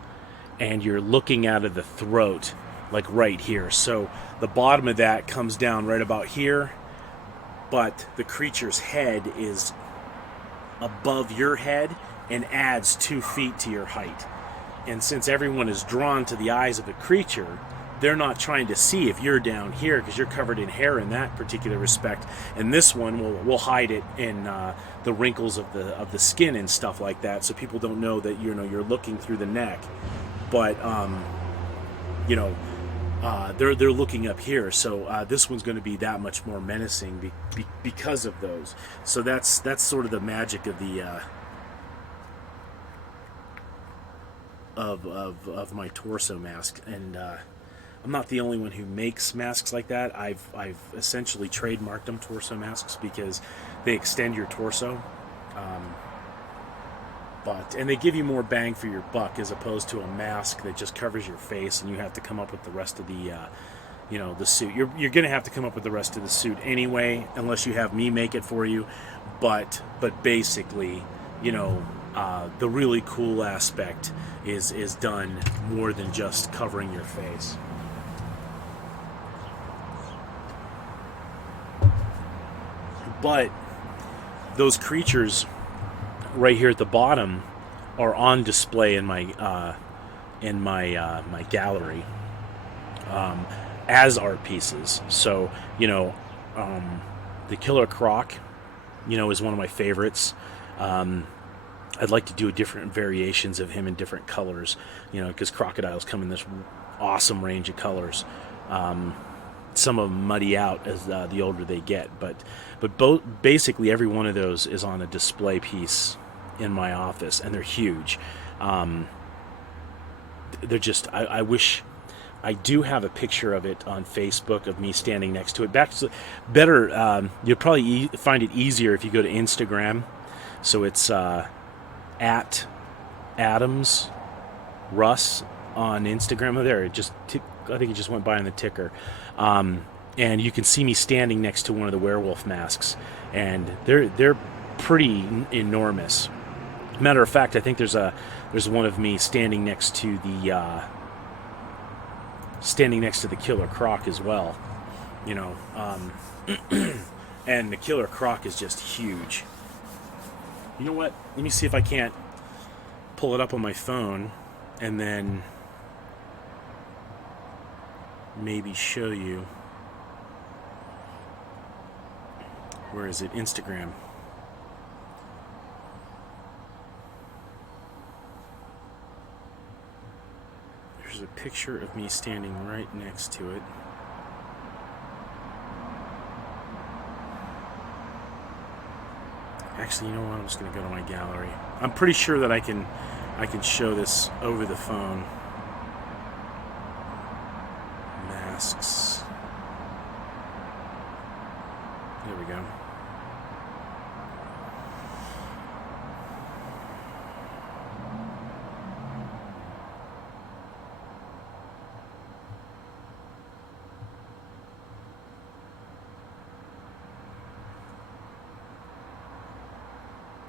and you're looking out of the throat, like right here. So the bottom of that comes down right about here, but the creature's head is above your head and adds 2 feet to your height. And since everyone is drawn to the eyes of the creature, they're not trying to see if you're down here because you're covered in hair in that particular respect. And this one will hide it in the wrinkles of the skin and stuff like that, so people don't know that you're looking through the neck. But they're looking up here, so this one's going to be that much more menacing because of those. So that's sort of the magic of of my torso mask, and I'm not the only one who makes masks like that. I've essentially trademarked them torso masks because they extend your torso, and they give you more bang for your buck as opposed to a mask that just covers your face and you have to come up with the rest of the the suit. You're going to have to come up with the rest of the suit anyway, unless you have me make it for you. But basically, the really cool aspect is done more than just covering your face. But those creatures right here at the bottom are on display in my my gallery as art pieces. So the Killer Croc, is one of my favorites. I'd like to do different variations of him in different colors, because crocodiles come in this awesome range of colors. Some of them muddy out as the older they get, but basically every one of those is on a display piece in my office, and they're huge. They're just, I wish I do have a picture of it on Facebook of me standing next to it. Better, you'll probably find it easier if you go to Instagram. So it's at Adams Russ on Instagram. Oh, there, I think it just went by on the ticker. And you can see me standing next to one of the werewolf masks, and they're pretty enormous. Matter of fact, I think there's one of me standing next to the Killer Croc as well. And the Killer Croc is just huge. You know what? Let me see if I can't pull it up on my phone and then maybe show you. Where is it? Instagram. There's a picture of me standing right next to it. Actually, you know what? I'm just going to go to my gallery. I'm pretty sure that I can show this over the phone. Masks. There we go.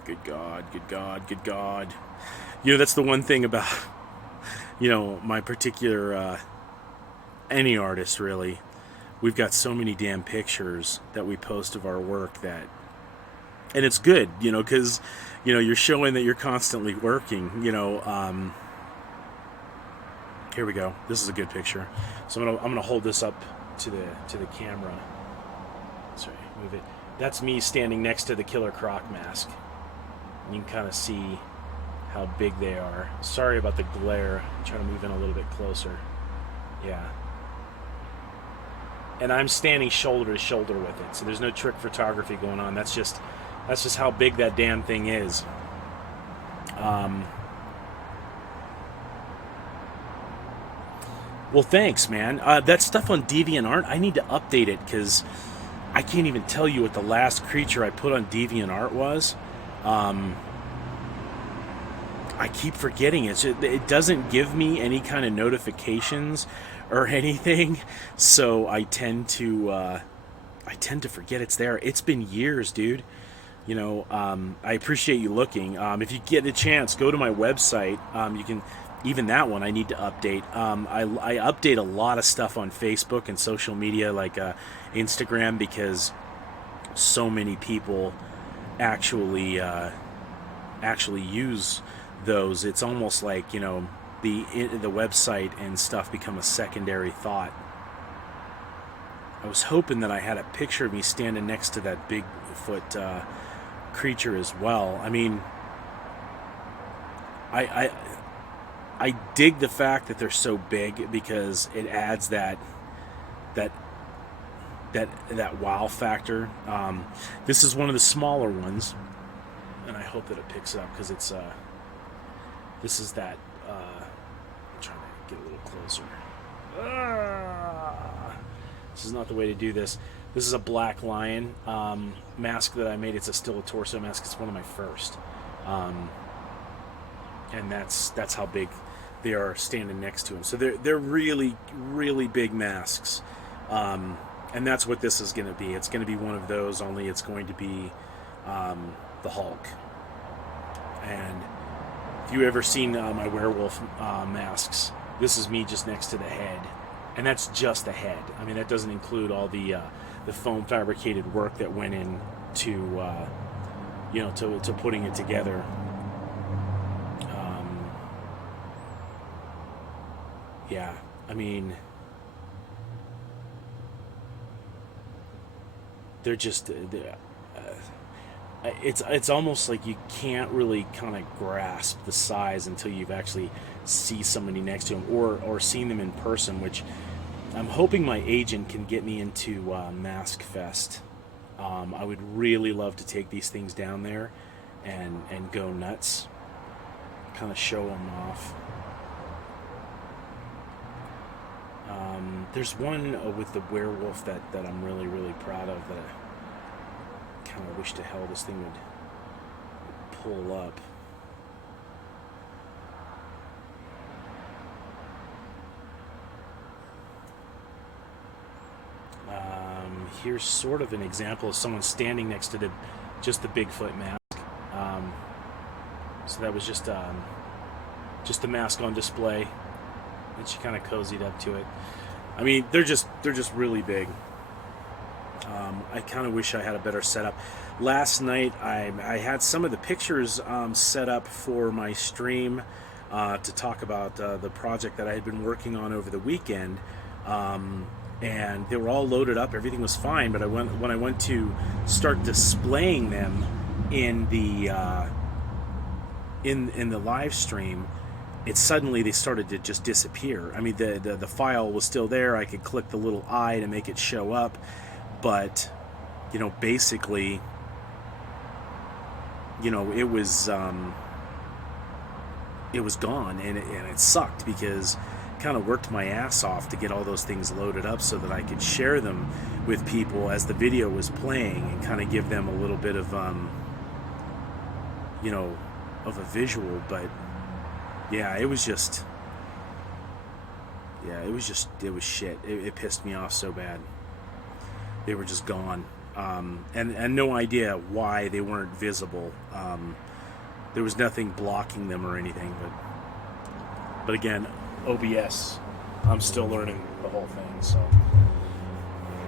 Good God, good God, good God. That's the one thing about, my particular, any artist really. We've got so many damn pictures that we post of our work and it's good, because, you're showing that you're constantly working, Here we go. This is a good picture. So I'm gonna hold this up to the camera. Sorry, move it. That's me standing next to the Killer Croc mask. You can kind of see how big they are. Sorry about the glare. I'm trying to move in a little bit closer. Yeah. And I'm standing shoulder to shoulder with it, so there's no trick photography going on. That's just how big that damn thing is. Well, thanks, man. That stuff on DeviantArt, I need to update it because I can't even tell you what the last creature I put on DeviantArt was. I keep forgetting it. It doesn't give me any kind of notifications or anything, so I tend to forget it's there. It's been years, dude. I appreciate you looking. If you get a chance, go to my website. You can, even that one I need to update. I update a lot of stuff on Facebook and social media like Instagram because so many people actually use those. It's almost like the website and stuff become a secondary thought. I was hoping that I had a picture of me standing next to that Bigfoot creature as well. I mean, I dig the fact that they're so big because it adds that wow factor. This is one of the smaller ones, and I hope that it picks up because it's this is that get a little closer. Ah, this is not the way to do this. This is a black lion mask that I made. It's still a torso mask. It's one of my first, and that's how big they are standing next to him. So they're really, really big masks, and that's what this is going to be. It's going to be one of those, only it's going to be the Hulk. And if you ever seen my werewolf masks, this is me just next to the head, and that's just the head. I mean, that doesn't include all the foam fabricated work that went in to to putting it together. Yeah, I mean, they're just it's almost like you can't really kind of grasp the size until you've actually see somebody next to them or seen them in person, which I'm hoping my agent can get me into Mask Fest. I would really love to take these things down there and go nuts, kind of show them off. There's one with the werewolf that I'm really, really proud of that I kind of wish to hell this thing would pull up. Here's sort of an example of someone standing next to just the Bigfoot mask. So that was just the mask on display, and she kind of cozied up to it. I mean, they're just really big. I kind of wish I had a better setup. Last night I had some of the pictures set up for my stream to talk about the project that I had been working on over the weekend. And they were all loaded up. Everything was fine, but when I went to start displaying them in the in the live stream, they started to just disappear. I mean, the file was still there. I could click the little eye to make it show up, but basically, it was gone, and it sucked because kind of worked my ass off to get all those things loaded up so that I could share them with people as the video was playing and kind of give them a little bit of of a visual. But yeah, it was shit. It pissed me off so bad. They were just gone, and no idea why they weren't visible. There was nothing blocking them or anything, but again, OBS, I'm still learning the whole thing. So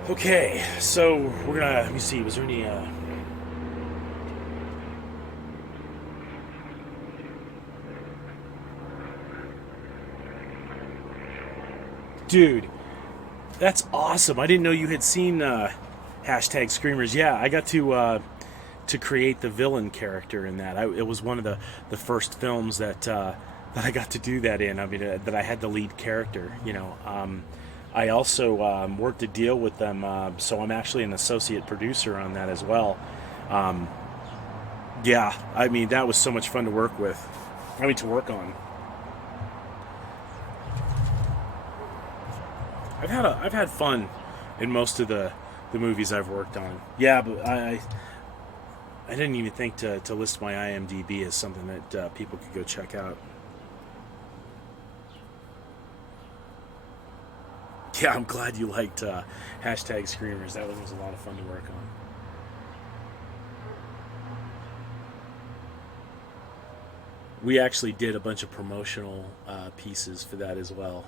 okay, so we're gonna, let me see, was there any dude, that's awesome. I didn't know you had seen hashtag Screamers. Yeah, I got to create the villain character in that. It was one of the first films that I got to do that in. I mean, that I had the lead character. I also worked a deal with them, so I'm actually an associate producer on that as well. Yeah, I mean, that was so much fun to work with. To work on. I've had fun in most of the movies I've worked on. Yeah, but I didn't even think to list my IMDb as something that people could go check out. Yeah, I'm glad you liked hashtag Screamers. That was a lot of fun to work on. We actually did a bunch of promotional pieces for that as well.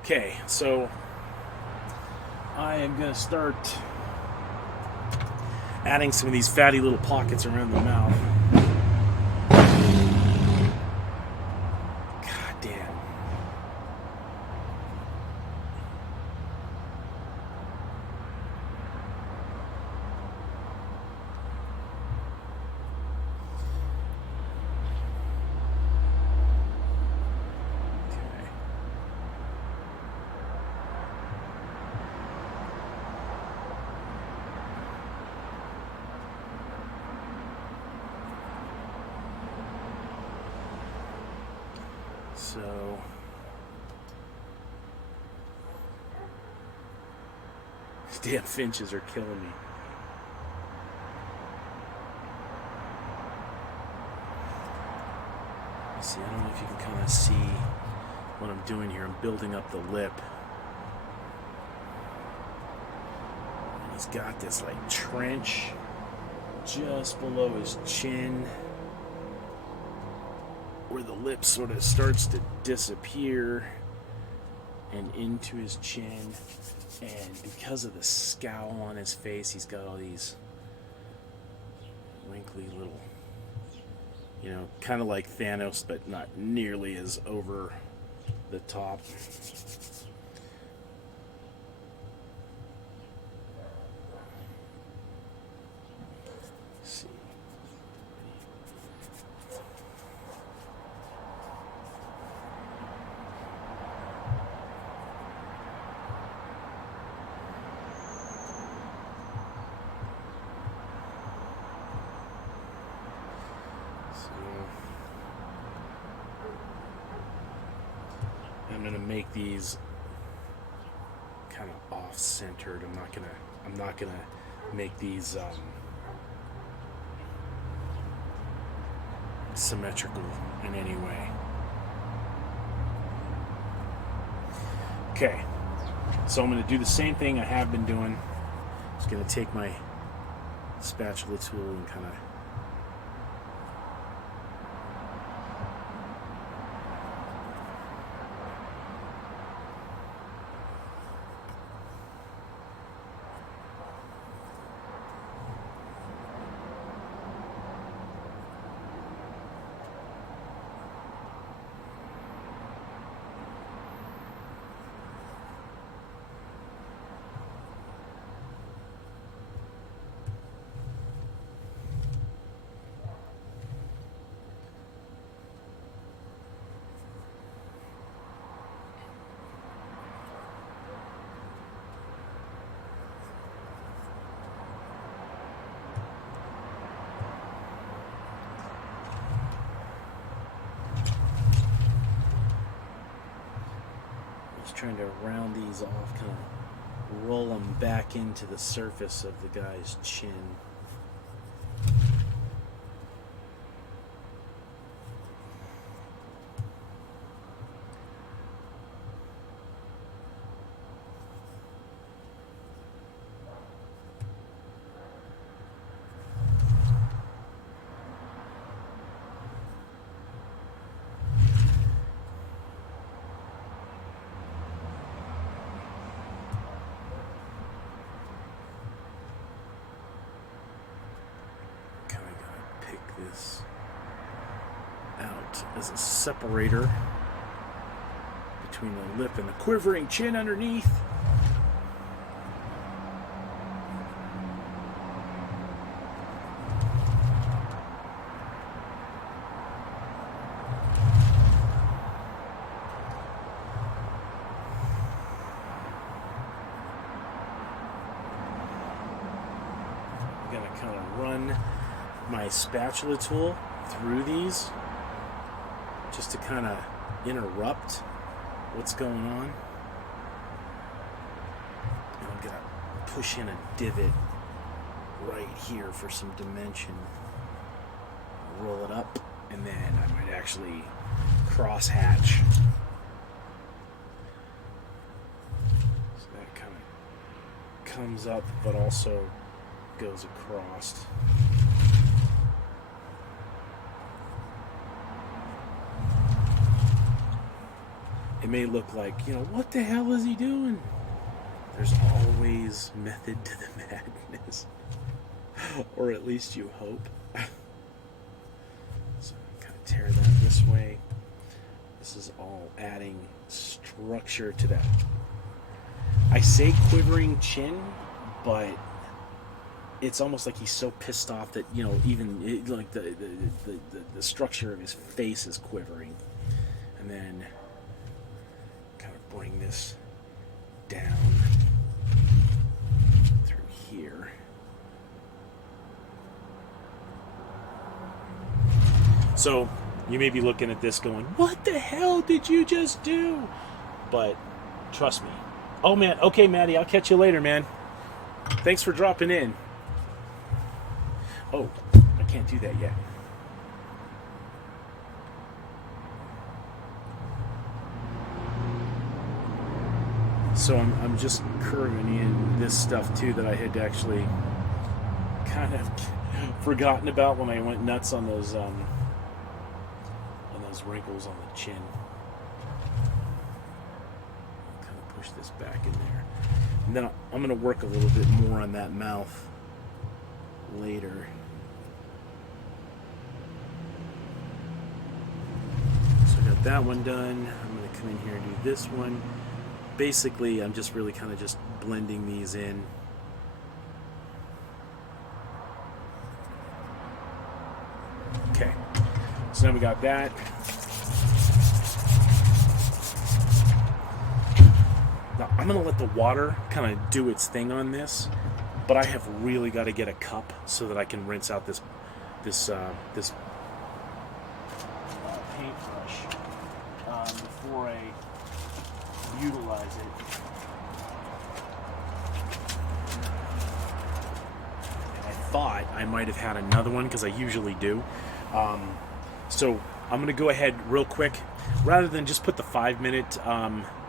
Okay, so I am going to start adding some of these fatty little pockets around the mouth. God damn. So these damn finches are killing me. See, I don't know if you can kind of see what I'm doing here. I'm building up the lip. And he's got this like trench just below his chin where the lip sort of starts to disappear and into his chin. And because of the scowl on his face, he's got all these wrinkly little, you know, kind of like Thanos, but not nearly as over the top. Let's see. I'm gonna make these kind of off-centered. I'm not gonna make these symmetrical in any way. Okay, so I'm gonna do the same thing I have been doing. Just gonna take my spatula tool and kind of trying to round these off, kind of roll them back into the surface of the guy's chin. This out as a separator between the lip and the quivering chin underneath. I'm gonna kind of run my spatula tool through these just to kind of interrupt what's going on. And I'm gonna push in a divot right here for some dimension. Roll it up, and then I might actually cross hatch. So that kind of comes up but also goes across. It may look like, you know, what the hell is he doing? There's always method to the madness. Or at least you hope. So kind of tear that this way. This is all adding structure to that. I say quivering chin, but it's almost like he's so pissed off that, you know, even like the structure of his face is quivering. And then bring this down through here. So You may be looking at this going, what the hell did you just do? But trust me. Oh, man. Okay, Maddie, I'll catch you later, man. Thanks for dropping in. Oh, I can't do that yet. So I'm just curving in this stuff too that I had actually kind of forgotten about when I went nuts on those wrinkles on the chin. Kind of push this back in there, and then I'm going to work a little bit more on that mouth later. So I got that one done. I'm going to come in here and do this one. Basically, I'm just really kind of just blending these in. Okay, so now we got that. Now I'm gonna let the water kind of do its thing on this, but I have really got to get a cup so that I can rinse out this paintbrush before I utilize it. And I thought I might have had another one because I usually do. So I'm going to go ahead real quick. Rather than just put the 5-minute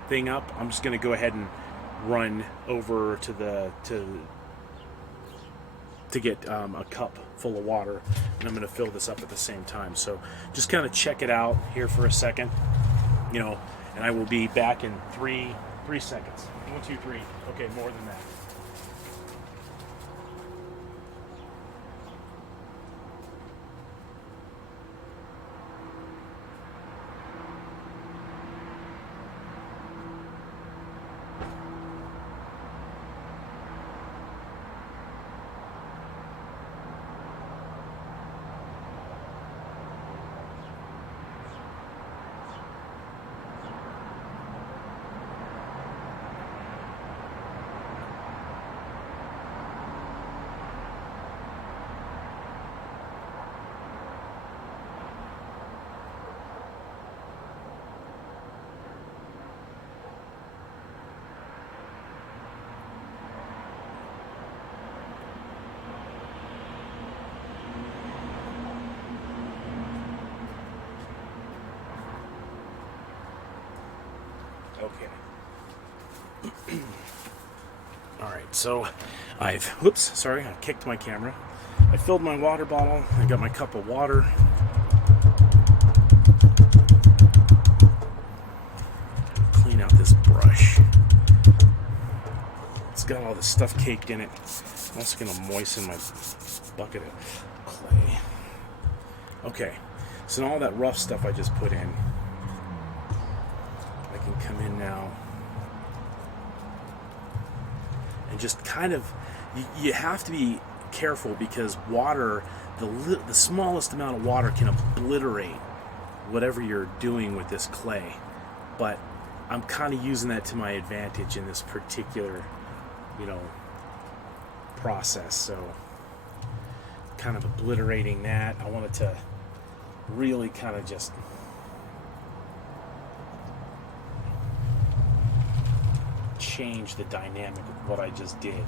thing up, I'm just going to go ahead and run over to get a cup full of water, and I'm going to fill this up at the same time. So just kind of check it out here for a second, you know, and I will be back in three seconds. 1, 2, 3. Okay, more than that. Okay. All right, so I kicked my camera. I filled my water bottle. I got my cup of water. Clean out this brush. It's got all this stuff caked in it. I'm also going to moisten my bucket of clay. Okay, so all that rough stuff I just put in, I can come in now and just kind of, you have to be careful because water, the smallest amount of water can obliterate whatever you're doing with this clay. But I'm kind of using that to my advantage in this particular, process. So kind of obliterating that. I want it to really kind of just change the dynamic of what I just did.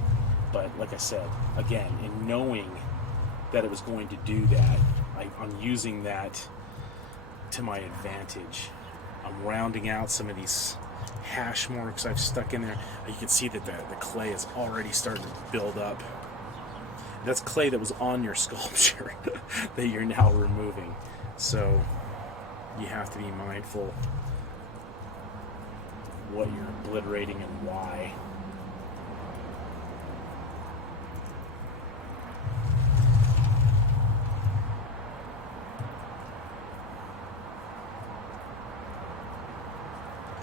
But like I said, again, in knowing that it was going to do that, I'm using that to my advantage. I'm rounding out some of these hash marks I've stuck in there. You can see that the clay is already starting to build up. That's clay that was on your sculpture that you're now removing. So you have to be mindful of what you're obliterating and why.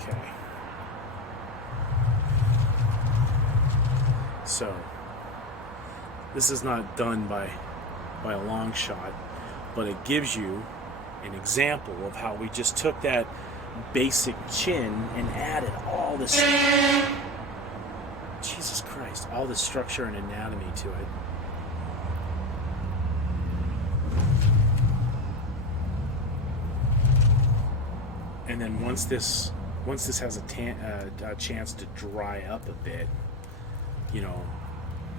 Okay. So this is not done by a long shot, but it gives you an example of how we just took that basic chin and added all this, Jesus Christ, all this structure and anatomy to it. And then once this has a chance to dry up a bit, you know,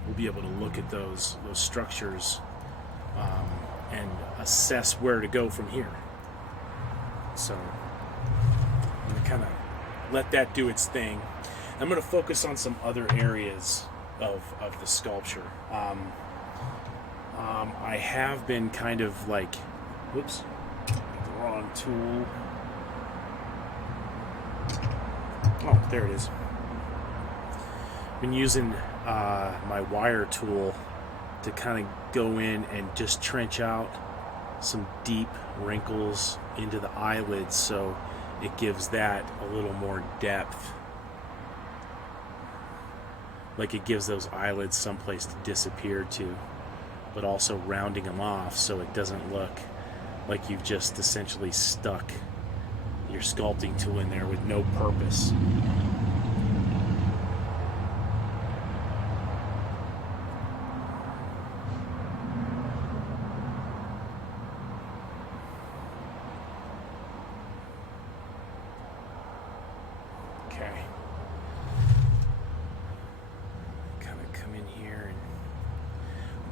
we'll be able to look at those structures and assess where to go from here. So I'm going to kind of let that do its thing. I'm going to focus on some other areas of the sculpture. I have been kind of like, whoops, the wrong tool. Oh, there it is. Been using my wire tool to kind of go in and just trench out some deep wrinkles into the eyelids, so it gives that a little more depth. Like it gives those eyelids someplace to disappear to, but also rounding them off so it doesn't look like you've just essentially stuck your sculpting tool in there with no purpose. Okay. Kind of come in here, and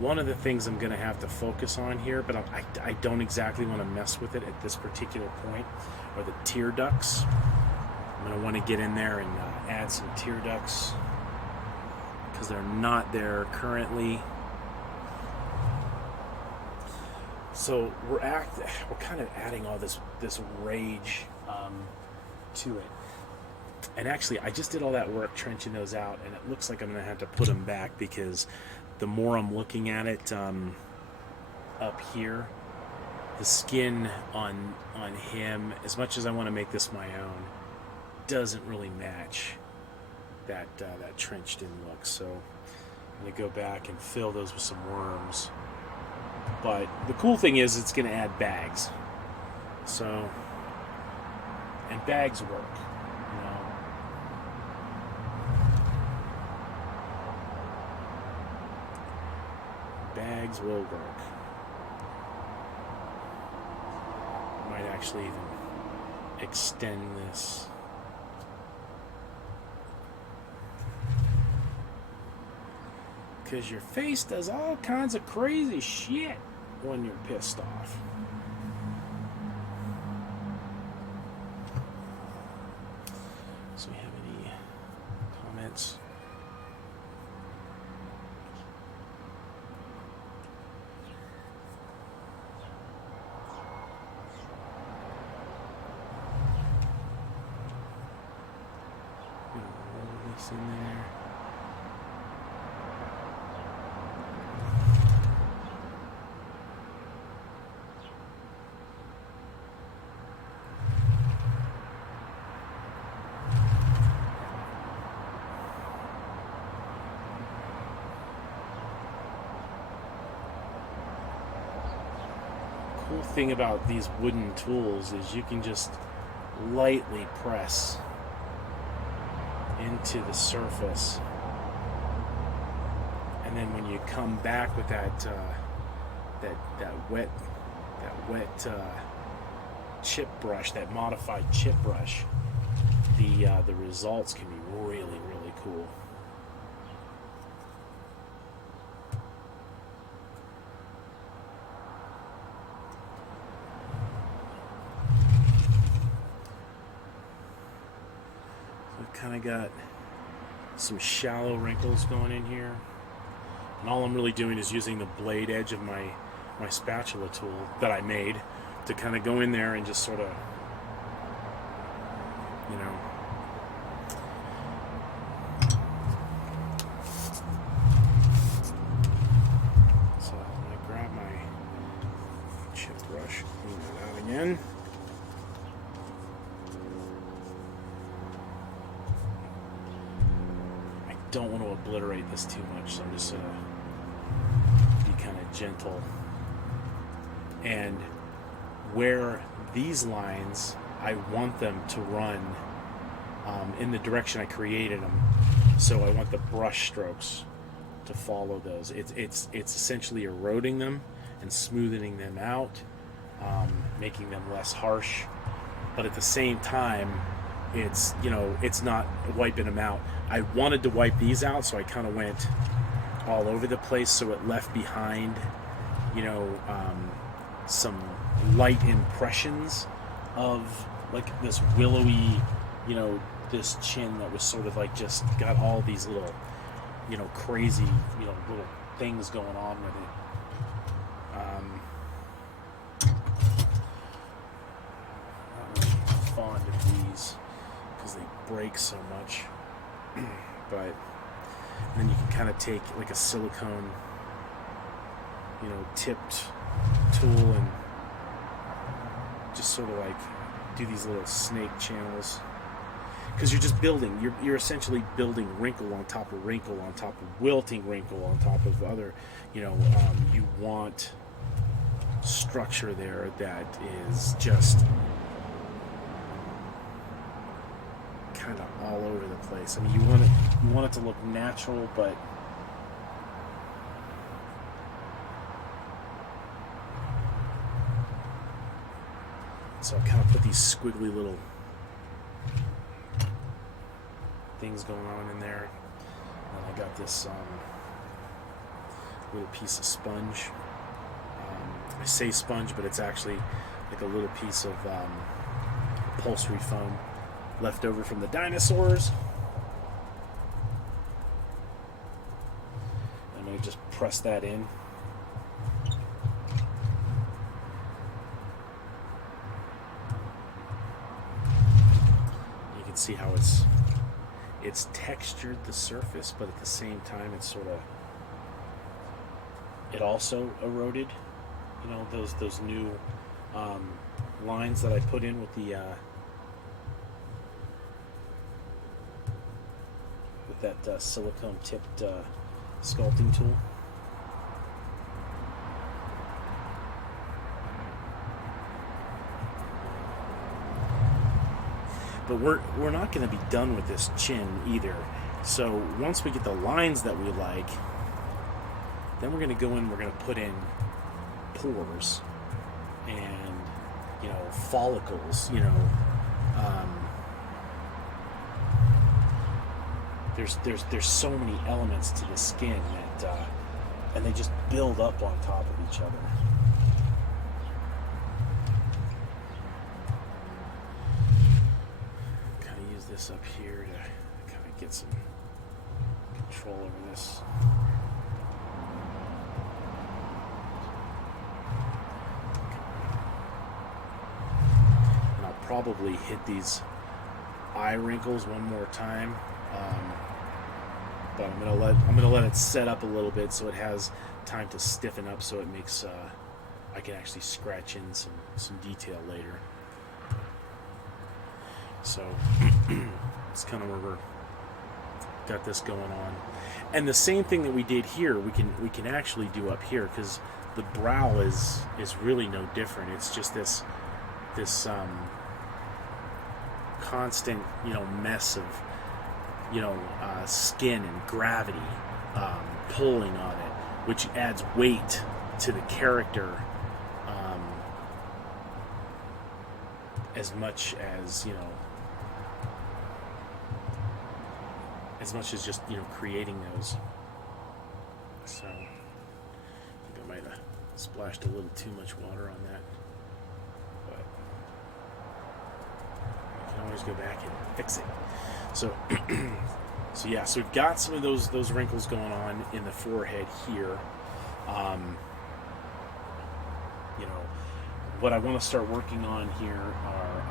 one of the things I'm going to have to focus on here, but I don't exactly want to mess with it at this particular point, are the tear ducts. I'm going to want to get in there and add some tear ducts because they're not there currently. So we're kind of adding all this rage to it. And actually, I just did all that work trenching those out, and it looks like I'm going to have to put them back because the more I'm looking at it up here, the skin on him, as much as I want to make this my own, doesn't really match that trenched in look. So I'm going to go back and fill those with some worms. But the cool thing is it's going to add bags. So, and bags work. Bags will work. Might actually even extend this. Because your face does all kinds of crazy shit when you're pissed off. So we have any comments? In there. Cool thing about these wooden tools is you can just lightly press into the surface, and then when you come back with that wet chip brush, that modified chip brush, the results can be really cool. Kind of got some shallow wrinkles going in here, and all I'm really doing is using the blade edge of my spatula tool that I made to kind of go in there and just sort of, you know, so I'm going to grab my chip brush, clean that out again. Don't want to obliterate this too much, so I'm just going to be kind of gentle. And where these lines, I want them to run in the direction I created them. So I want the brush strokes to follow those. It's essentially eroding them and smoothing them out, making them less harsh, but at the same time, it's, you know, it's not wiping them out. I wanted to wipe these out, so I kind of went all over the place, so it left behind, you know, some light impressions of like this willowy, you know, this chin that was sort of like just got all these little, you know, crazy, you know, little things going on with it. Not really fond of these because they break so much. But then you can kind of take like a silicone, you know, tipped tool and just sort of like do these little snake channels, because you're just building, you're essentially building wrinkle on top of wrinkle on top of wilting wrinkle on top of other, you know, you want structure there that is just kind of all over the place. I mean, you want it to look natural, but so I kind of put these squiggly little things going on in there, and I got this little piece of sponge. I say sponge, but it's actually like a little piece of upholstery foam left over from the dinosaurs. I'm going to just press that in. You can see how it's textured the surface, but at the same time it's sort of, it also eroded, you know, those new lines that I put in with the with that silicone tipped sculpting tool. But we're not going to be done with this chin either. So once we get the lines that we like, then we're going to go in, we're going to put in pores and, you know, follicles, you know. There's so many elements to the skin that, and they just build up on top of each other. Kind of use this up here to kind of get some control over this. And I'll probably hit these eye wrinkles one more time. But I'm gonna let it set up a little bit so it has time to stiffen up, so it makes I can actually scratch in some detail later. So it's kind of where we're got this going on, and the same thing that we did here, we can actually do up here, because the brow is really no different. It's just this constant, you know, mess of, you know, skin and gravity pulling on it, which adds weight to the character, as much as, you know, as much as just, you know, creating those. So I think I might have splashed a little too much water on that, but you can always go back and fix it. So, so yeah, so we've got some of those wrinkles going on in the forehead here. You know, what I want to start working on here are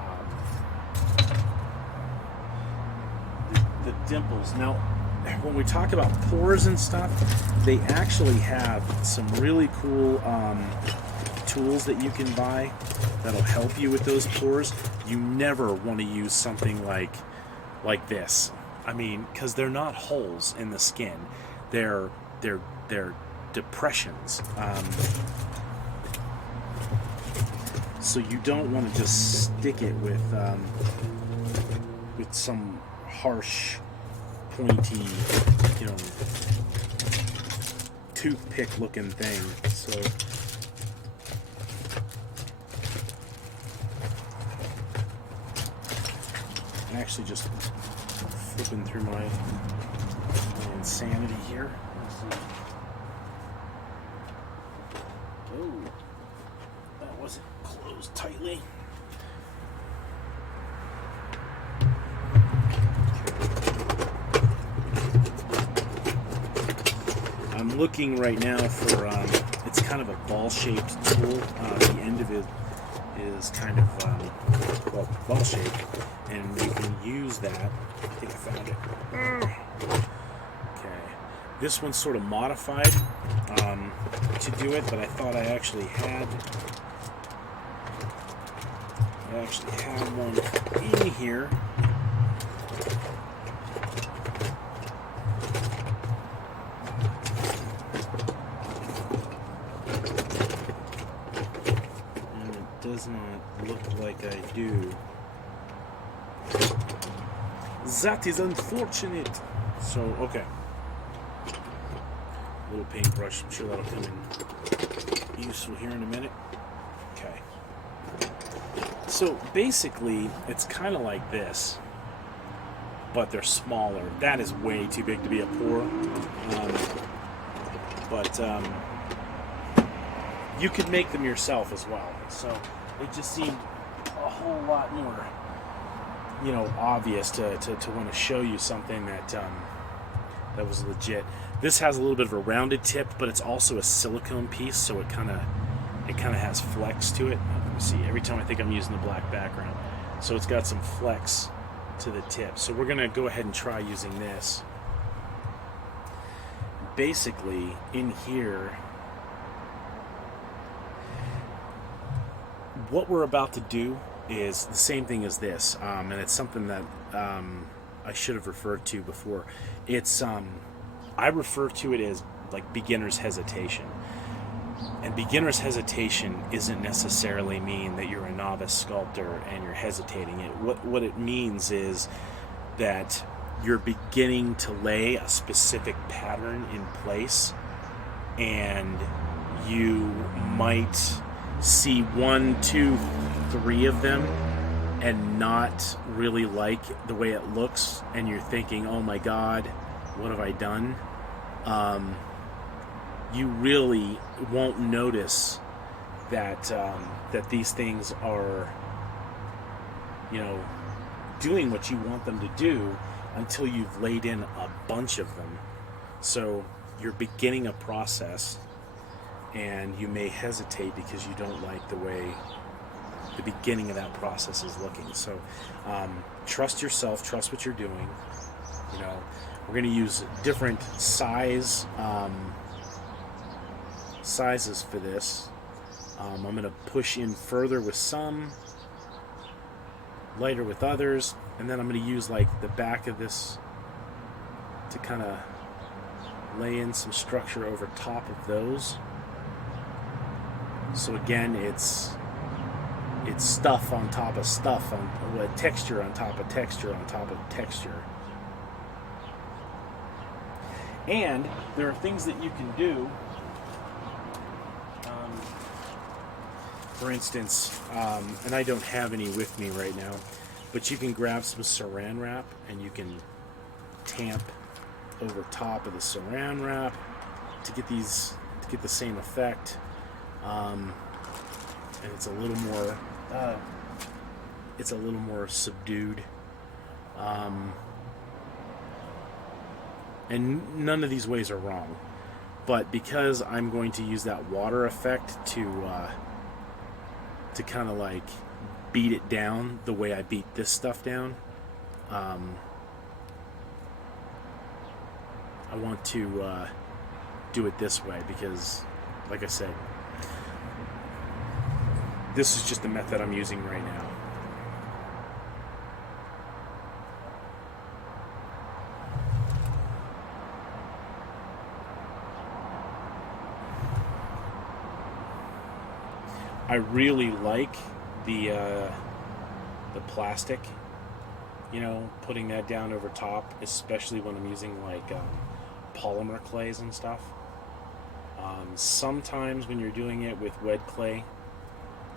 the dimples. Now, when we talk about pores and stuff, they actually have some really cool tools that you can buy that'll help you with those pores. You never want to use something like this. I mean, because they're not holes in the skin, they're depressions. So you don't want to just stick it with some harsh, pointy, you know, toothpick-looking thing. So actually just flipping through my insanity here. Let's see. Oh, that wasn't closed tightly. I'm looking right now for, it's kind of a ball-shaped tool. The end of it is kind of, well, ball-shaped, and you can use that. I think I found it. Okay. This one's sort of modified to do it, but I thought I actually had one in here. Does not look like I do. That is unfortunate. So, okay. Little paintbrush. I'm sure that'll come in useful here in a minute. Okay. So, basically, it's kind of like this, but they're smaller. That is way too big to be a pour. But you could make them yourself as well. So it just seemed a whole lot more, you know, obvious to want to show you something that that was legit. This has a little bit of a rounded tip, but it's also a silicone piece, so it kind of has flex to it. Let me see. Every time I think I'm using the black background, so it's got some flex to the tip. So we're gonna go ahead and try using this. Basically, in here, what we're about to do is the same thing as this, and it's something that I should have referred to before. It's I refer to it as like beginner's hesitation, and beginner's hesitation isn't necessarily mean that you're a novice sculptor and you're hesitating. What it means is that you're beginning to lay a specific pattern in place, and you might see 1, 2, 3 of them and not really like the way it looks, and you're thinking, oh my god, what have I done? You really won't notice that that these things are, you know, doing what you want them to do until you've laid in a bunch of them. So you're beginning a process, and you may hesitate because you don't like the way the beginning of that process is looking. So trust yourself, trust what you're doing. You know, we're going to use different sizes for this. I'm going to push in further with some, lighter with others, and then I'm going to use like the back of this to kind of lay in some structure over top of those. So again, it's stuff on top of stuff, on texture on top of texture on top of texture. And there are things that you can do. For instance, and I don't have any with me right now, but you can grab some saran wrap and you can tamp over top of the saran wrap to get the same effect. And it's a little more subdued, and none of these ways are wrong, but because I'm going to use that water effect to kind of like beat it down the way I beat this stuff down, I want to do it this way because, like I said, this is just the method I'm using right now. I really like the plastic, you know, putting that down over top, especially when I'm using like polymer clays and stuff. Sometimes when you're doing it with wet clay,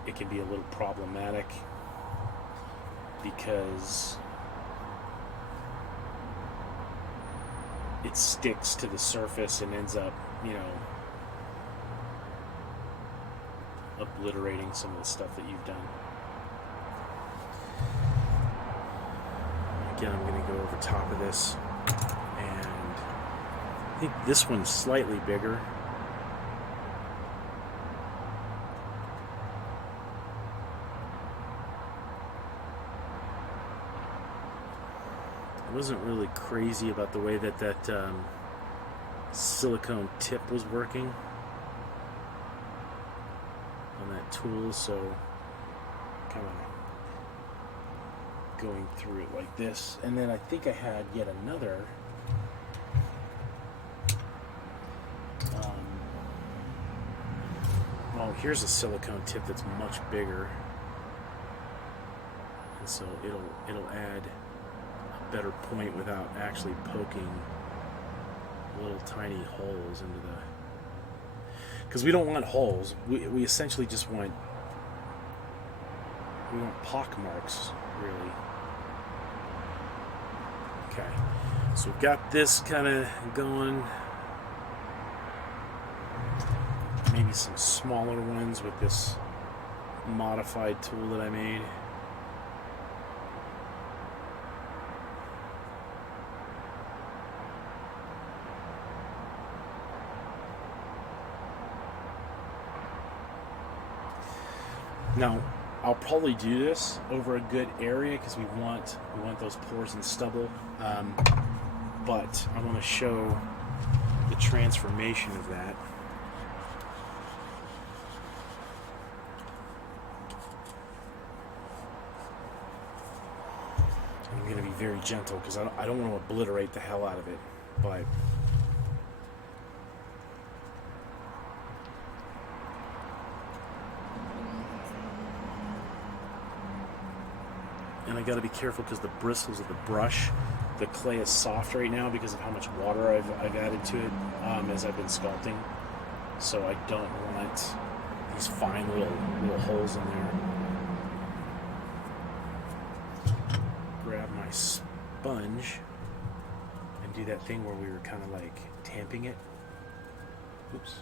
it can be a little problematic because it sticks to the surface and ends up, you know, obliterating some of the stuff that you've done. Again, I'm going to go over top of this, and I think this one's slightly bigger. I wasn't really crazy about the way that silicone tip was working on that tool, so kind of going through it like this. And then I think I had yet another oh, here's a silicone tip that's much bigger, and so it'll add a better point without actually poking little tiny holes into the, because we don't want holes. We essentially just want pock marks, really. Okay, so we've got this kind of going. Maybe some smaller ones with this modified tool that I made. Now, I'll probably do this over a good area because we want those pores and stubble, but I want to show the transformation of that. I'm going to be very gentle because I don't want to obliterate the hell out of it, but and I got to be careful because the bristles of the brush, the clay is soft right now because of how much water I've added to it as I've been sculpting. So I don't want these fine little holes in there. Grab my sponge and do that thing where we were kind of like tamping it. Oops.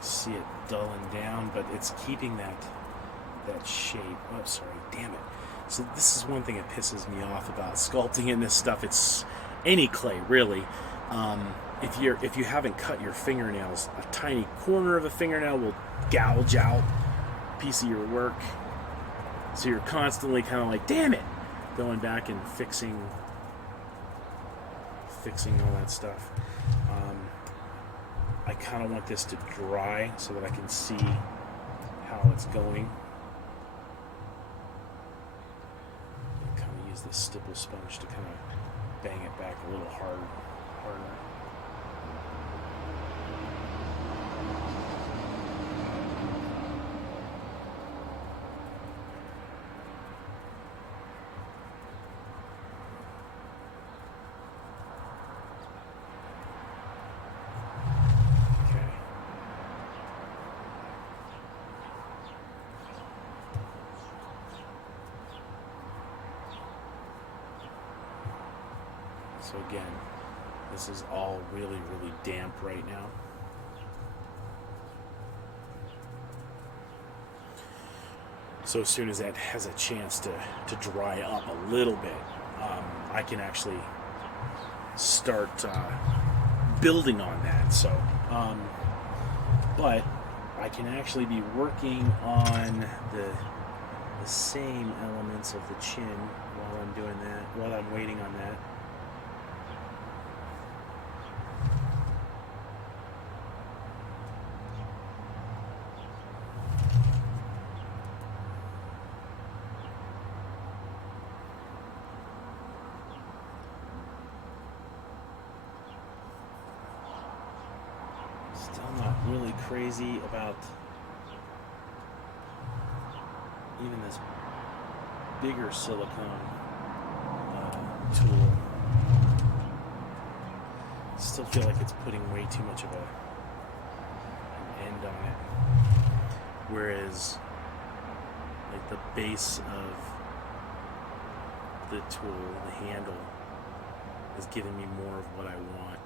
See it dulling down, but it's keeping that shape. Oh, sorry, damn it. So this is one thing that pisses me off about sculpting in this stuff. It's any clay, really. If you haven't cut your fingernails, a tiny corner of a fingernail will gouge out a piece of your work. So you're constantly kind of like, damn it, going back and fixing all that stuff. I kind of want this to dry so that I can see how it's going. Kind of use this stipple sponge to kind of bang it back a little harder. So again, this is all really, really damp right now. So as soon as that has a chance to dry up a little bit, I can actually start building on that. So, but I can actually be working on the same elements of the chin while I'm doing that, while I'm waiting on that. Still not really crazy about even this bigger silicone. tool. Still feel like it's putting way too much of an end on it. Whereas, like the base of the tool, the handle, is giving me more of what I want.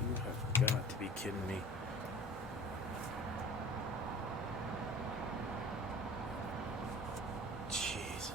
You have got to be kidding me. Jeez.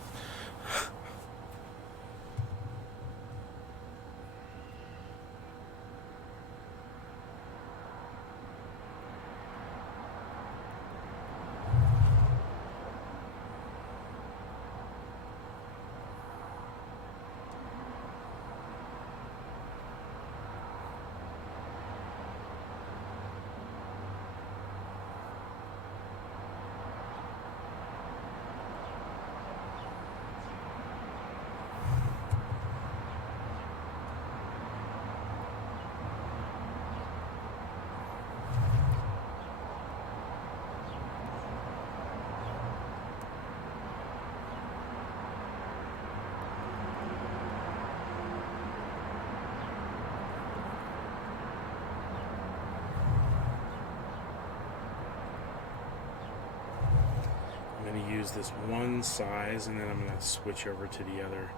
I'm going to use this one size and then I'm going to switch over to the other.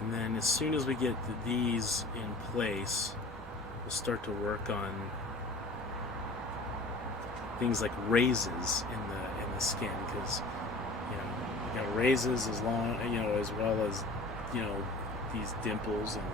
And then as soon as we get these in place, we'll start to work on things like raises in the skin, because you got raises as long as well as these dimples and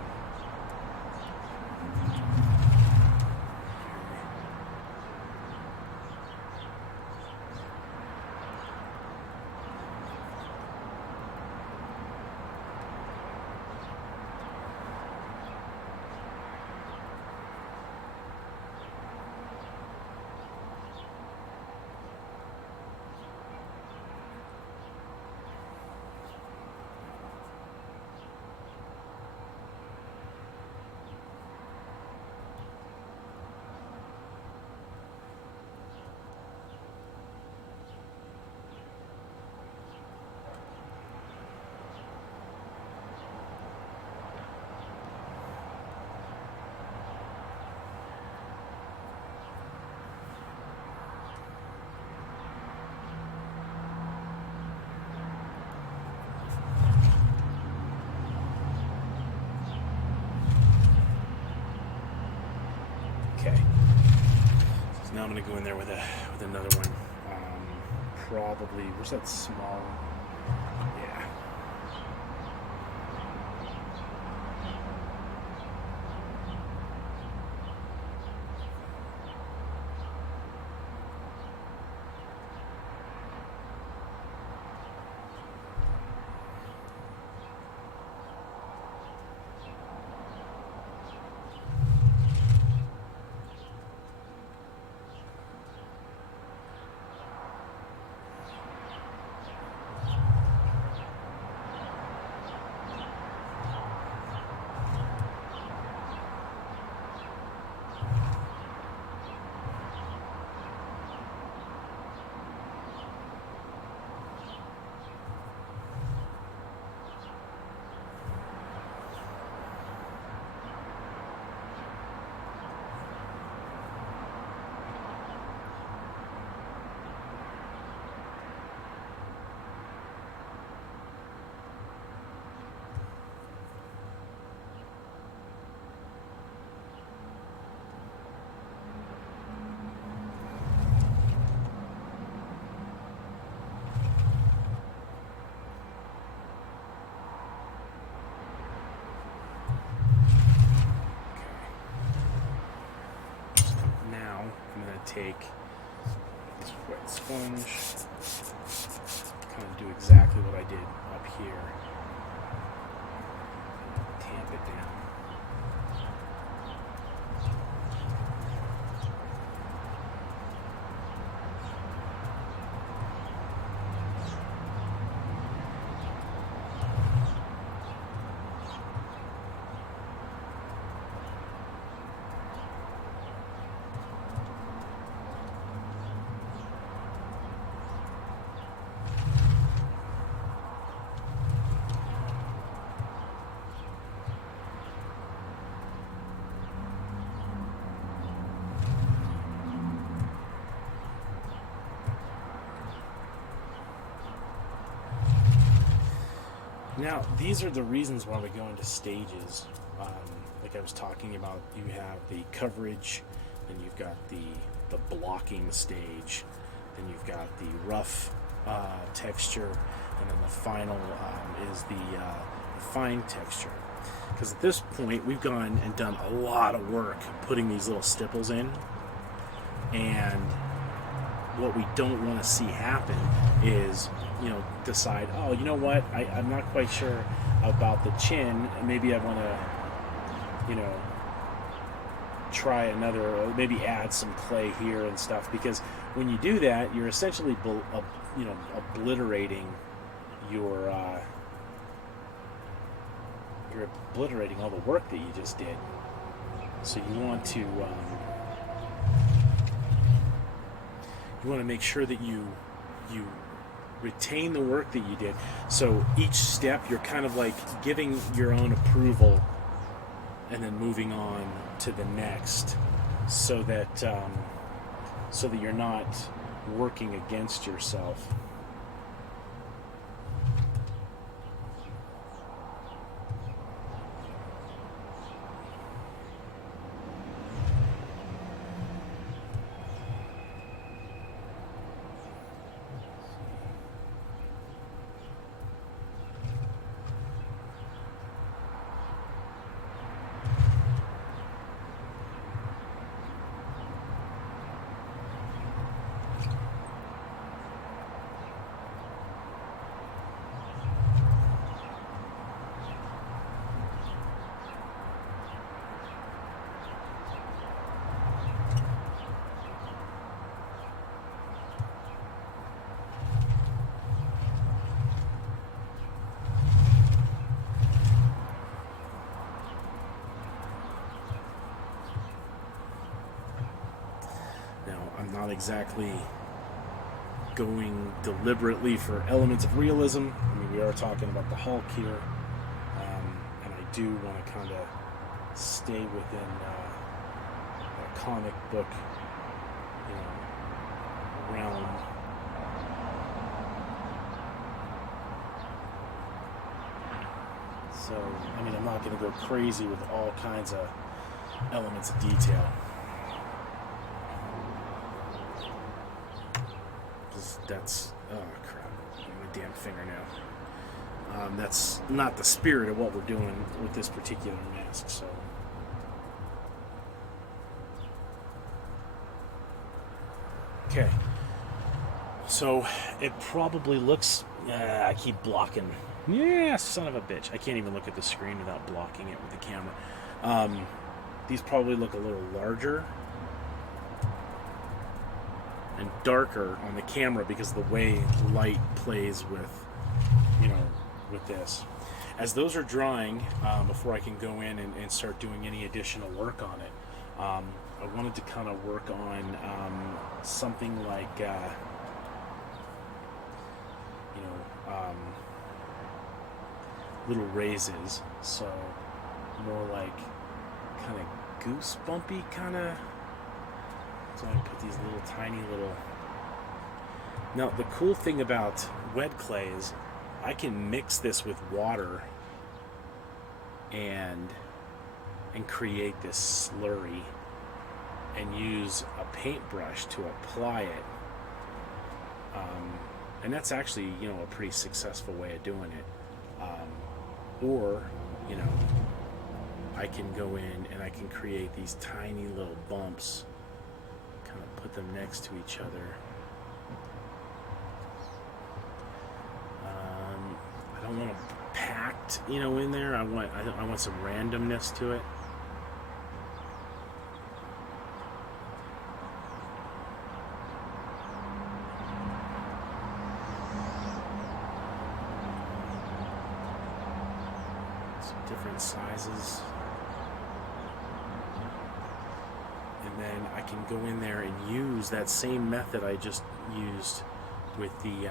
okay. So now I'm gonna go in there with another one. Probably, where's that small? Yeah. to take this wet sponge, kind of do exactly what I did up here, tamp it down. Now, these are the reasons why we go into stages. Like I was talking about, you have the coverage, then you've got the blocking stage, then you've got the rough texture, and then the final is the fine texture. Because at this point, we've gone and done a lot of work putting these little stipples in, and what we don't want to see happen is, decide, oh, you know what, I'm not quite sure about the chin, maybe I want to, try another, or maybe add some clay here and stuff, because when you do that, you're essentially, obliterating your, you're obliterating all the work that you just did. So you want to, make sure that you retain the work that you did. So each step, you're kind of like giving your own approval and then moving on to the next, so that you're not working against yourself. I'm not exactly going deliberately for elements of realism. I mean, we are talking about the Hulk here, and I do want to kind of stay within a comic book, realm. So, I mean, I'm not going to go crazy with all kinds of elements of detail. That's, oh crap, my damn fingernail. That's not the spirit of what we're doing with this particular mask, so. Okay. So, it probably looks, I keep blocking. Yeah, son of a bitch. I can't even look at the screen without blocking it with the camera. These probably look a little larger and darker on the camera because of the way light plays with, with this. As those are drying, before I can go in and start doing any additional work on it, I wanted to kind of work on something like, little raises, so more like kind of goosebumpy kind of. So I put these little tiny little. Now the cool thing about wet clay is I can mix this with water and create this slurry and use a paintbrush to apply it. And that's actually, a pretty successful way of doing it. Or, I can go in and I can create these tiny little bumps, kind of put them next to each other. I don't want them packed, in there. I want some randomness to it. Different sizes, and then I can go in there and use that same method I just used with the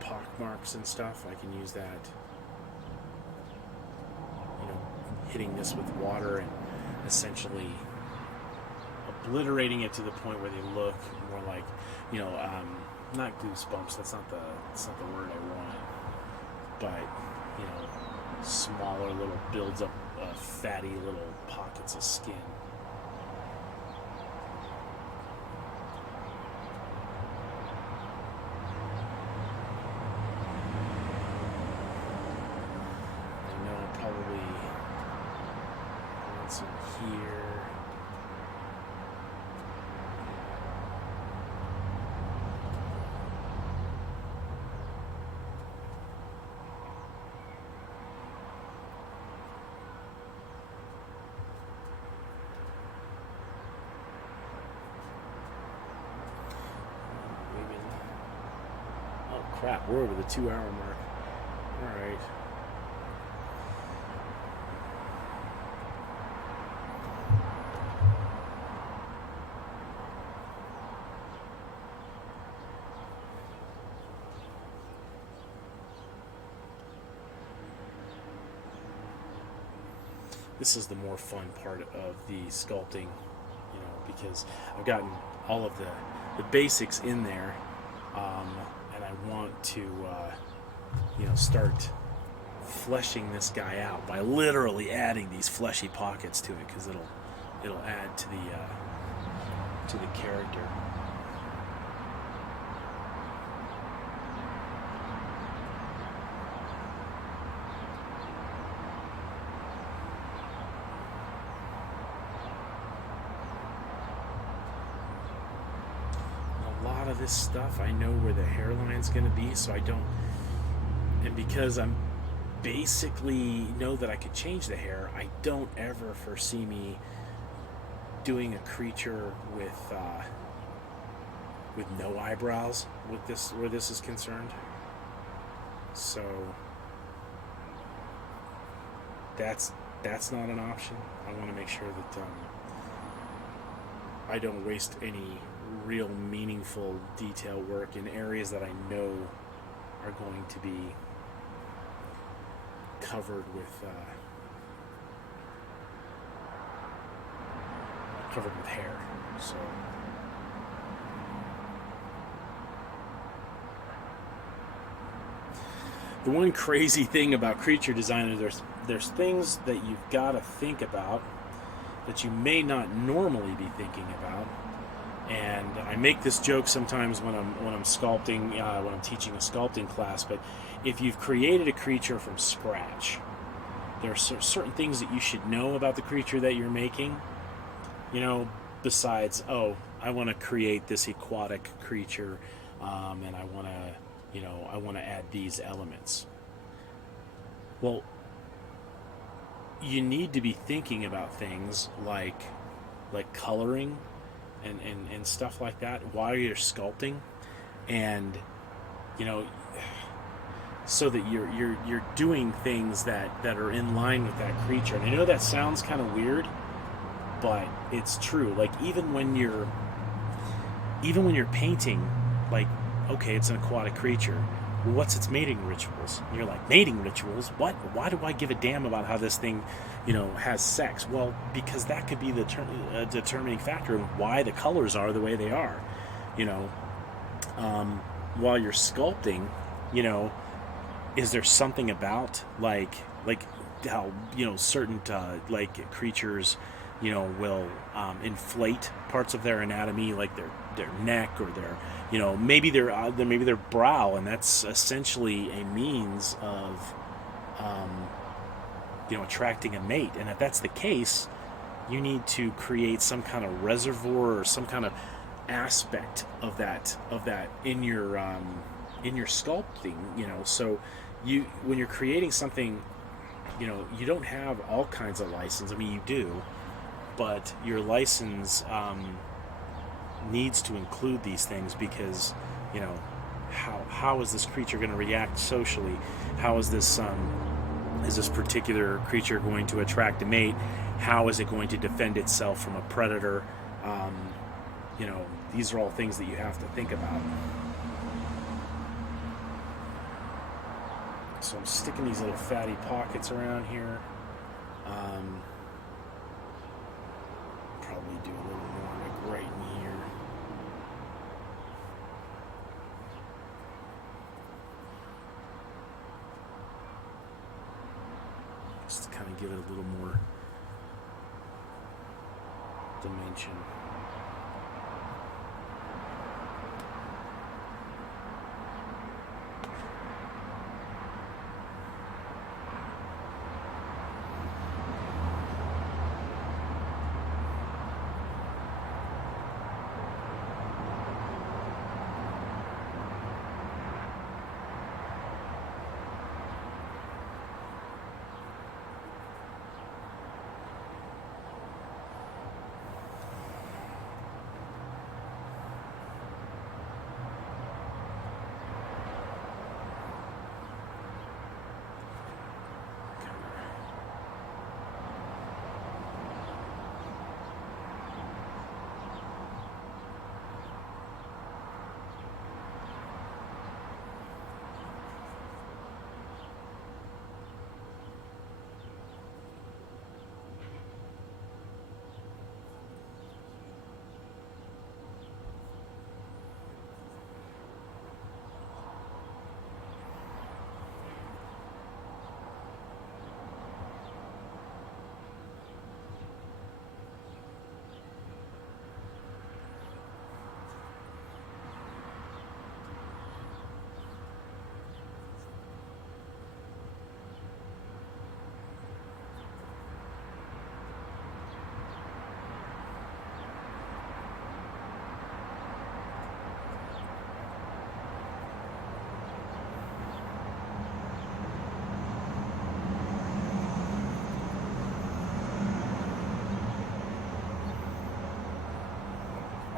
pock marks and stuff. I can use that, hitting this with water and essentially obliterating it to the point where they look more like, not goosebumps, that's not the word I want, but smaller little builds up fatty little pockets of skin. I know I'll probably want some here. Crap, we're over the 2 hour mark. Alright. This is the more fun part of the sculpting, because I've gotten all of the basics in there. And I want to, start fleshing this guy out by literally adding these fleshy pockets to it, because it'll add to the character. Of this stuff, I know where the hairline's going to be, so I don't, and because I'm basically know that I could change the hair, I don't ever foresee me doing a creature with no eyebrows with this, where this is concerned. So that's not an option. I want to make sure that I don't waste any real meaningful detail work in areas that I know are going to be covered with hair. So the one crazy thing about creature design is there's things that you've got to think about that you may not normally be thinking about. And I make this joke sometimes when I'm sculpting, when I'm teaching a sculpting class, but if you've created a creature from scratch, there are certain things that you should know about the creature that you're making, besides, I want to create this aquatic creature, and I want to add these elements. Well, you need to be thinking about things like coloring and stuff like that while you're sculpting, and so that you're doing things that are in line with that creature. And I know that sounds kind of weird, but it's true. Like even when you're painting, like, okay, it's an aquatic creature. Well, what's its mating rituals? And you're like, mating rituals? What? Why do I give a damn about how this thing, has sex? Well, because that could be the determining factor in why the colors are the way they are. While you're sculpting, is there something about like how certain creatures will inflate parts of their anatomy, like their neck or their maybe their brow, and that's essentially a means of attracting a mate. And if that's the case, you need to create some kind of reservoir or some kind of aspect of that in your sculpting. So when you're creating something, you don't have all kinds of license. I mean, you do, but your license needs to include these things because how is this creature going to react socially? How is this particular creature going to attract a mate? How is it going to defend itself from a predator? These are all things that you have to think about. So I'm sticking these little fatty pockets around here. Probably do a little more like right in here. Just to kind of give it a little more dimension.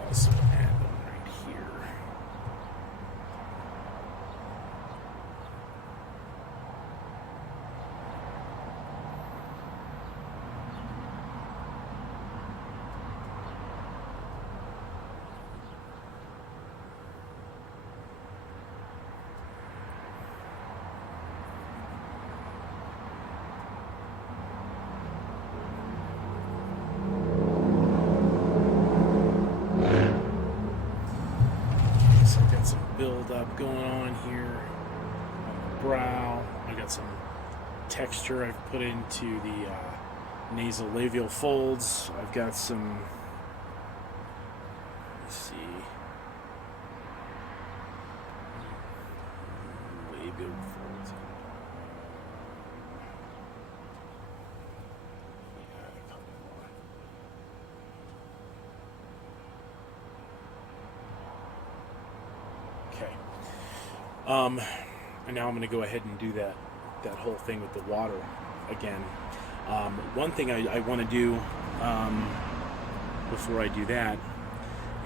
Also add one right here. Build up going on here on the brow. I got some texture I've put into the nasolabial folds. I've got some, let's see, labial folds. And now I'm going to go ahead and do that whole thing with the water again. One thing I want to do before I do that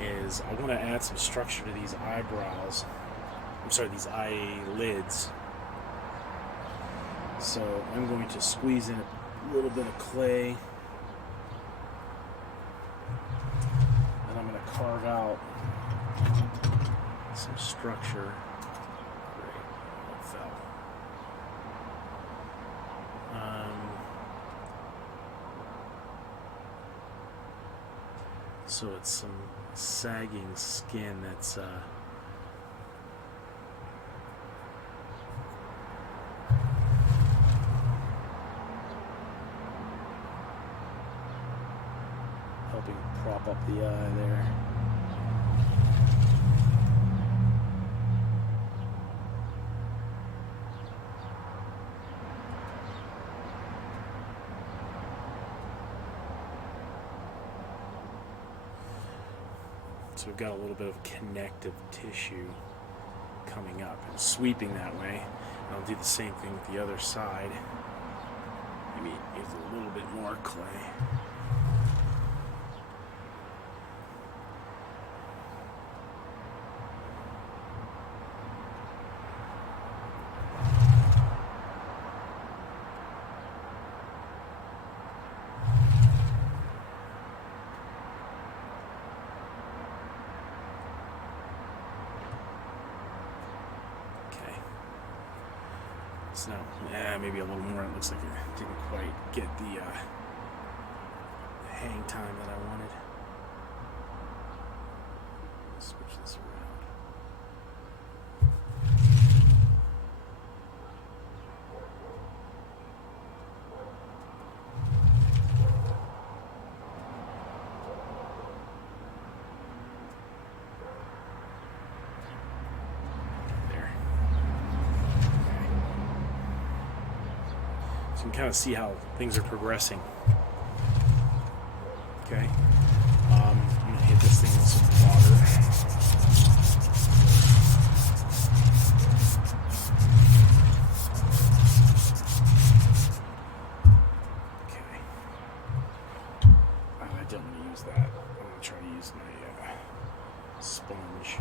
is I want to add some structure to these eyebrows. I'm sorry, these eyelids. So I'm going to squeeze in a little bit of clay, and I'm going to carve out some structure. So it's some sagging skin that's helping prop up the eye there. So we've got a little bit of connective tissue coming up and sweeping that way. And I'll do the same thing with the other side. Maybe use a little bit more clay. So now, maybe a little more. It looks like it didn't quite get the hang time that I wanted. Switch this around. So you can kind of see how things are progressing. Okay, I'm going to hit this thing with some water. Okay, I don't want to use that. I'm going to try to use my sponge.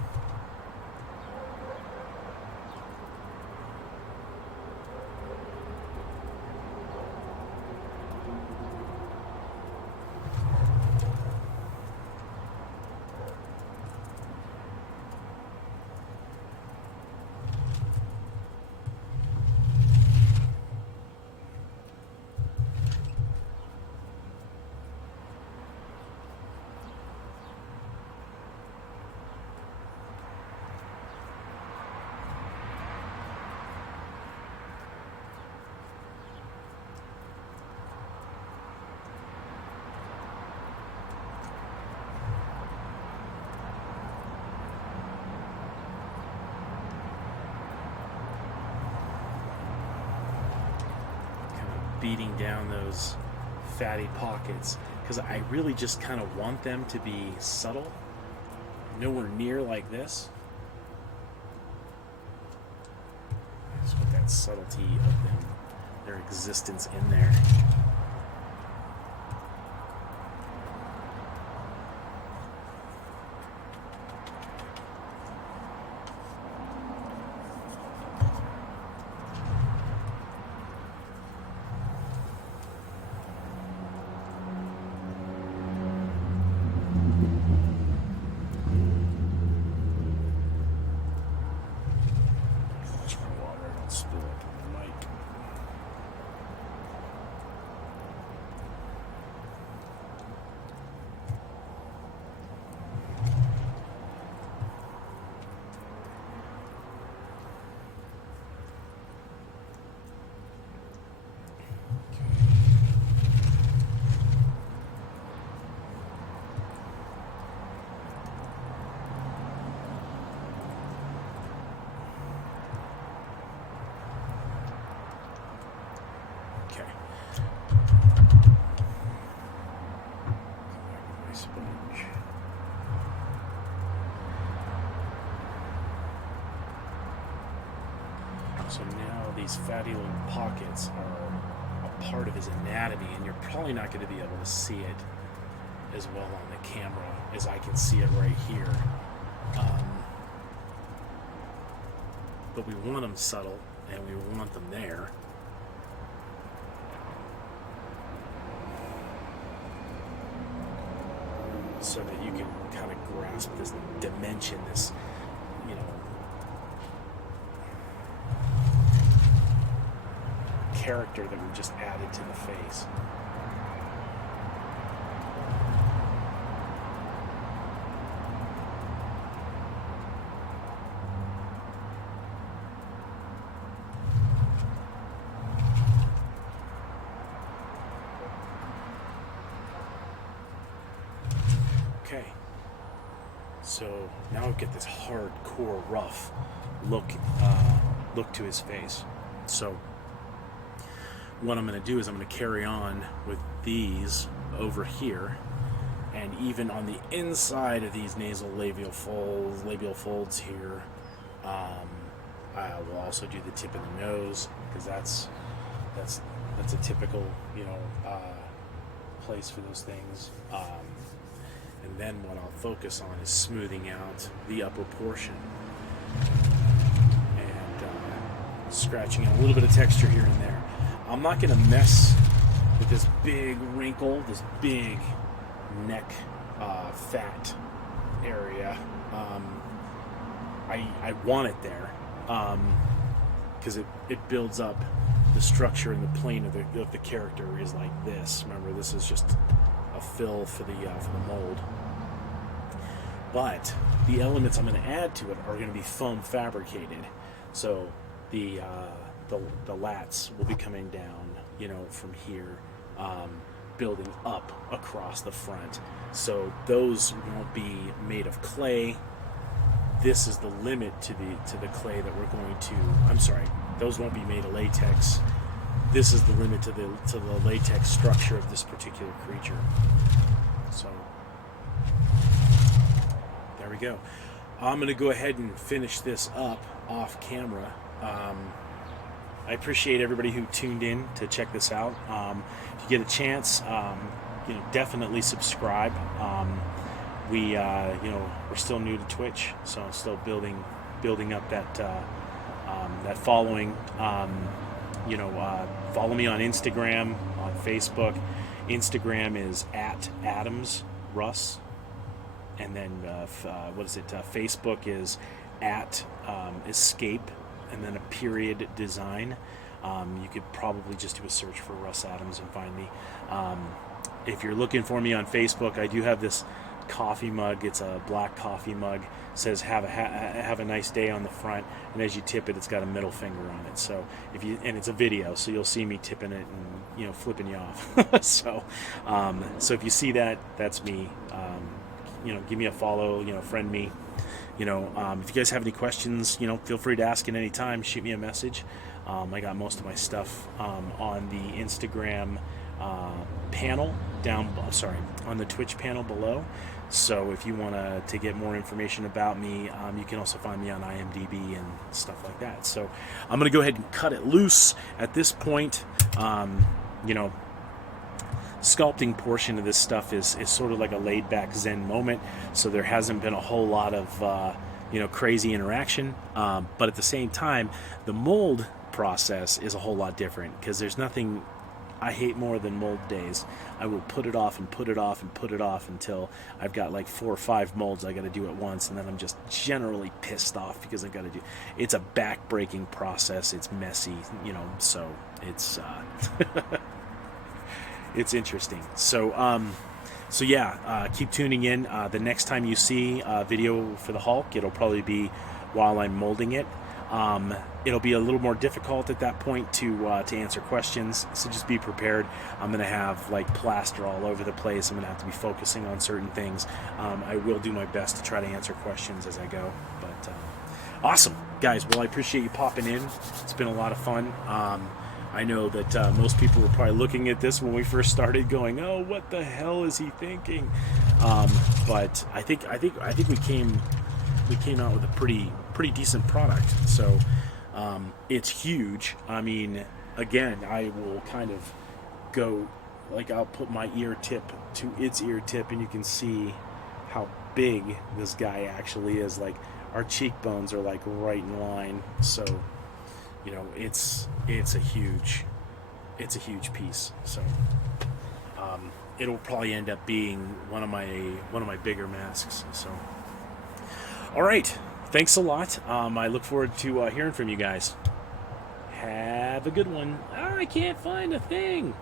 Beating down those fatty pockets because I really just kind of want them to be subtle, nowhere near like this. I just want that subtlety of them, their existence in there. So now these fatty little pockets are a part of his anatomy, and you're probably not going to be able to see it as well on the camera as I can see it right here. But we want them subtle, and we want them there. So that you can kind of grasp this dimension, this, you know, character that we just added to the face. Okay, so now we get this hardcore rough look to his face. So what I'm going to do is I'm going to carry on with these over here, and even on the inside of these nasal labial folds here. I will also do the tip of the nose, because that's a typical, you know, place for those things. And then what I'll focus on is smoothing out the upper portion and scratching out a little bit of texture here and there. I'm not going to mess with this big wrinkle, this big neck fat area. I want it there because it builds up the structure and the plane of the character is like this. Remember, this is just a fill for the mold. But the elements I'm going to add to it are going to be foam fabricated. So the lats will be coming down, you know, from here, building up across the front. So those won't be made of clay. This is the limit to the clay that we're going to. I'm sorry, those won't be made of latex. This is the limit to the latex structure of this particular creature. So there we go. I'm going to go ahead and finish this up off camera. I appreciate everybody who tuned in to check this out. If you get a chance, you know, definitely subscribe. You know, we're still new to Twitch, so I'm still building up that that following. You know, follow me on Instagram, on Facebook. Instagram is @AdamsRuss, and then Facebook is @escape, and then a period design. You could probably just do a search for Russ Adams and find me. If you're looking for me on Facebook, I do have this coffee mug. It's a black coffee mug. It says have a nice day on the front, and as you tip it, it's got a middle finger on it. So and it's a video, so you'll see me tipping it and, you know, flipping you off. So if you see that, that's me. You know, give me a follow. You know, friend me. You know, if you guys have any questions, you know, feel free to ask at any time. Shoot me a message. I got most of my stuff on the Instagram panel on the Twitch panel below. So if you want to get more information about me, you can also find me on IMDb and stuff like that. So I'm going to go ahead and cut it loose at this point. You know, sculpting portion of this stuff is sort of like a laid-back Zen moment. So there hasn't been a whole lot of you know, crazy interaction. But at the same time, the mold process is a whole lot different, because there's nothing I hate more than mold days. I will put it off and put it off and put it off until I've got like 4 or 5 molds I got to do at once, and then I'm just generally pissed off because I've got to do. It's a back-breaking process. It's messy, you know. So it's it's interesting. So yeah, keep tuning in. The next time you see a video for the Hulk, it'll probably be while I'm molding it. It'll be a little more difficult at that point to answer questions, so just be prepared. I'm going to have like plaster all over the place. I'm going to have to be focusing on certain things. I will do my best to try to answer questions as I go. But awesome, guys. Well, I appreciate you popping in. It's been a lot of fun. I know that most people were probably looking at this when we first started, going, "Oh, what the hell is he thinking?" But I think we came out with a pretty decent product. So it's huge. I mean, again, I will kind of go, like, I'll put my ear tip to its ear tip, and you can see how big this guy actually is. Like, our cheekbones are like right in line. So, you know, it's a huge piece. So it'll probably end up being one of my bigger masks. So all right, thanks a lot. I look forward to hearing from you guys. Have a good one. I can't find a thing.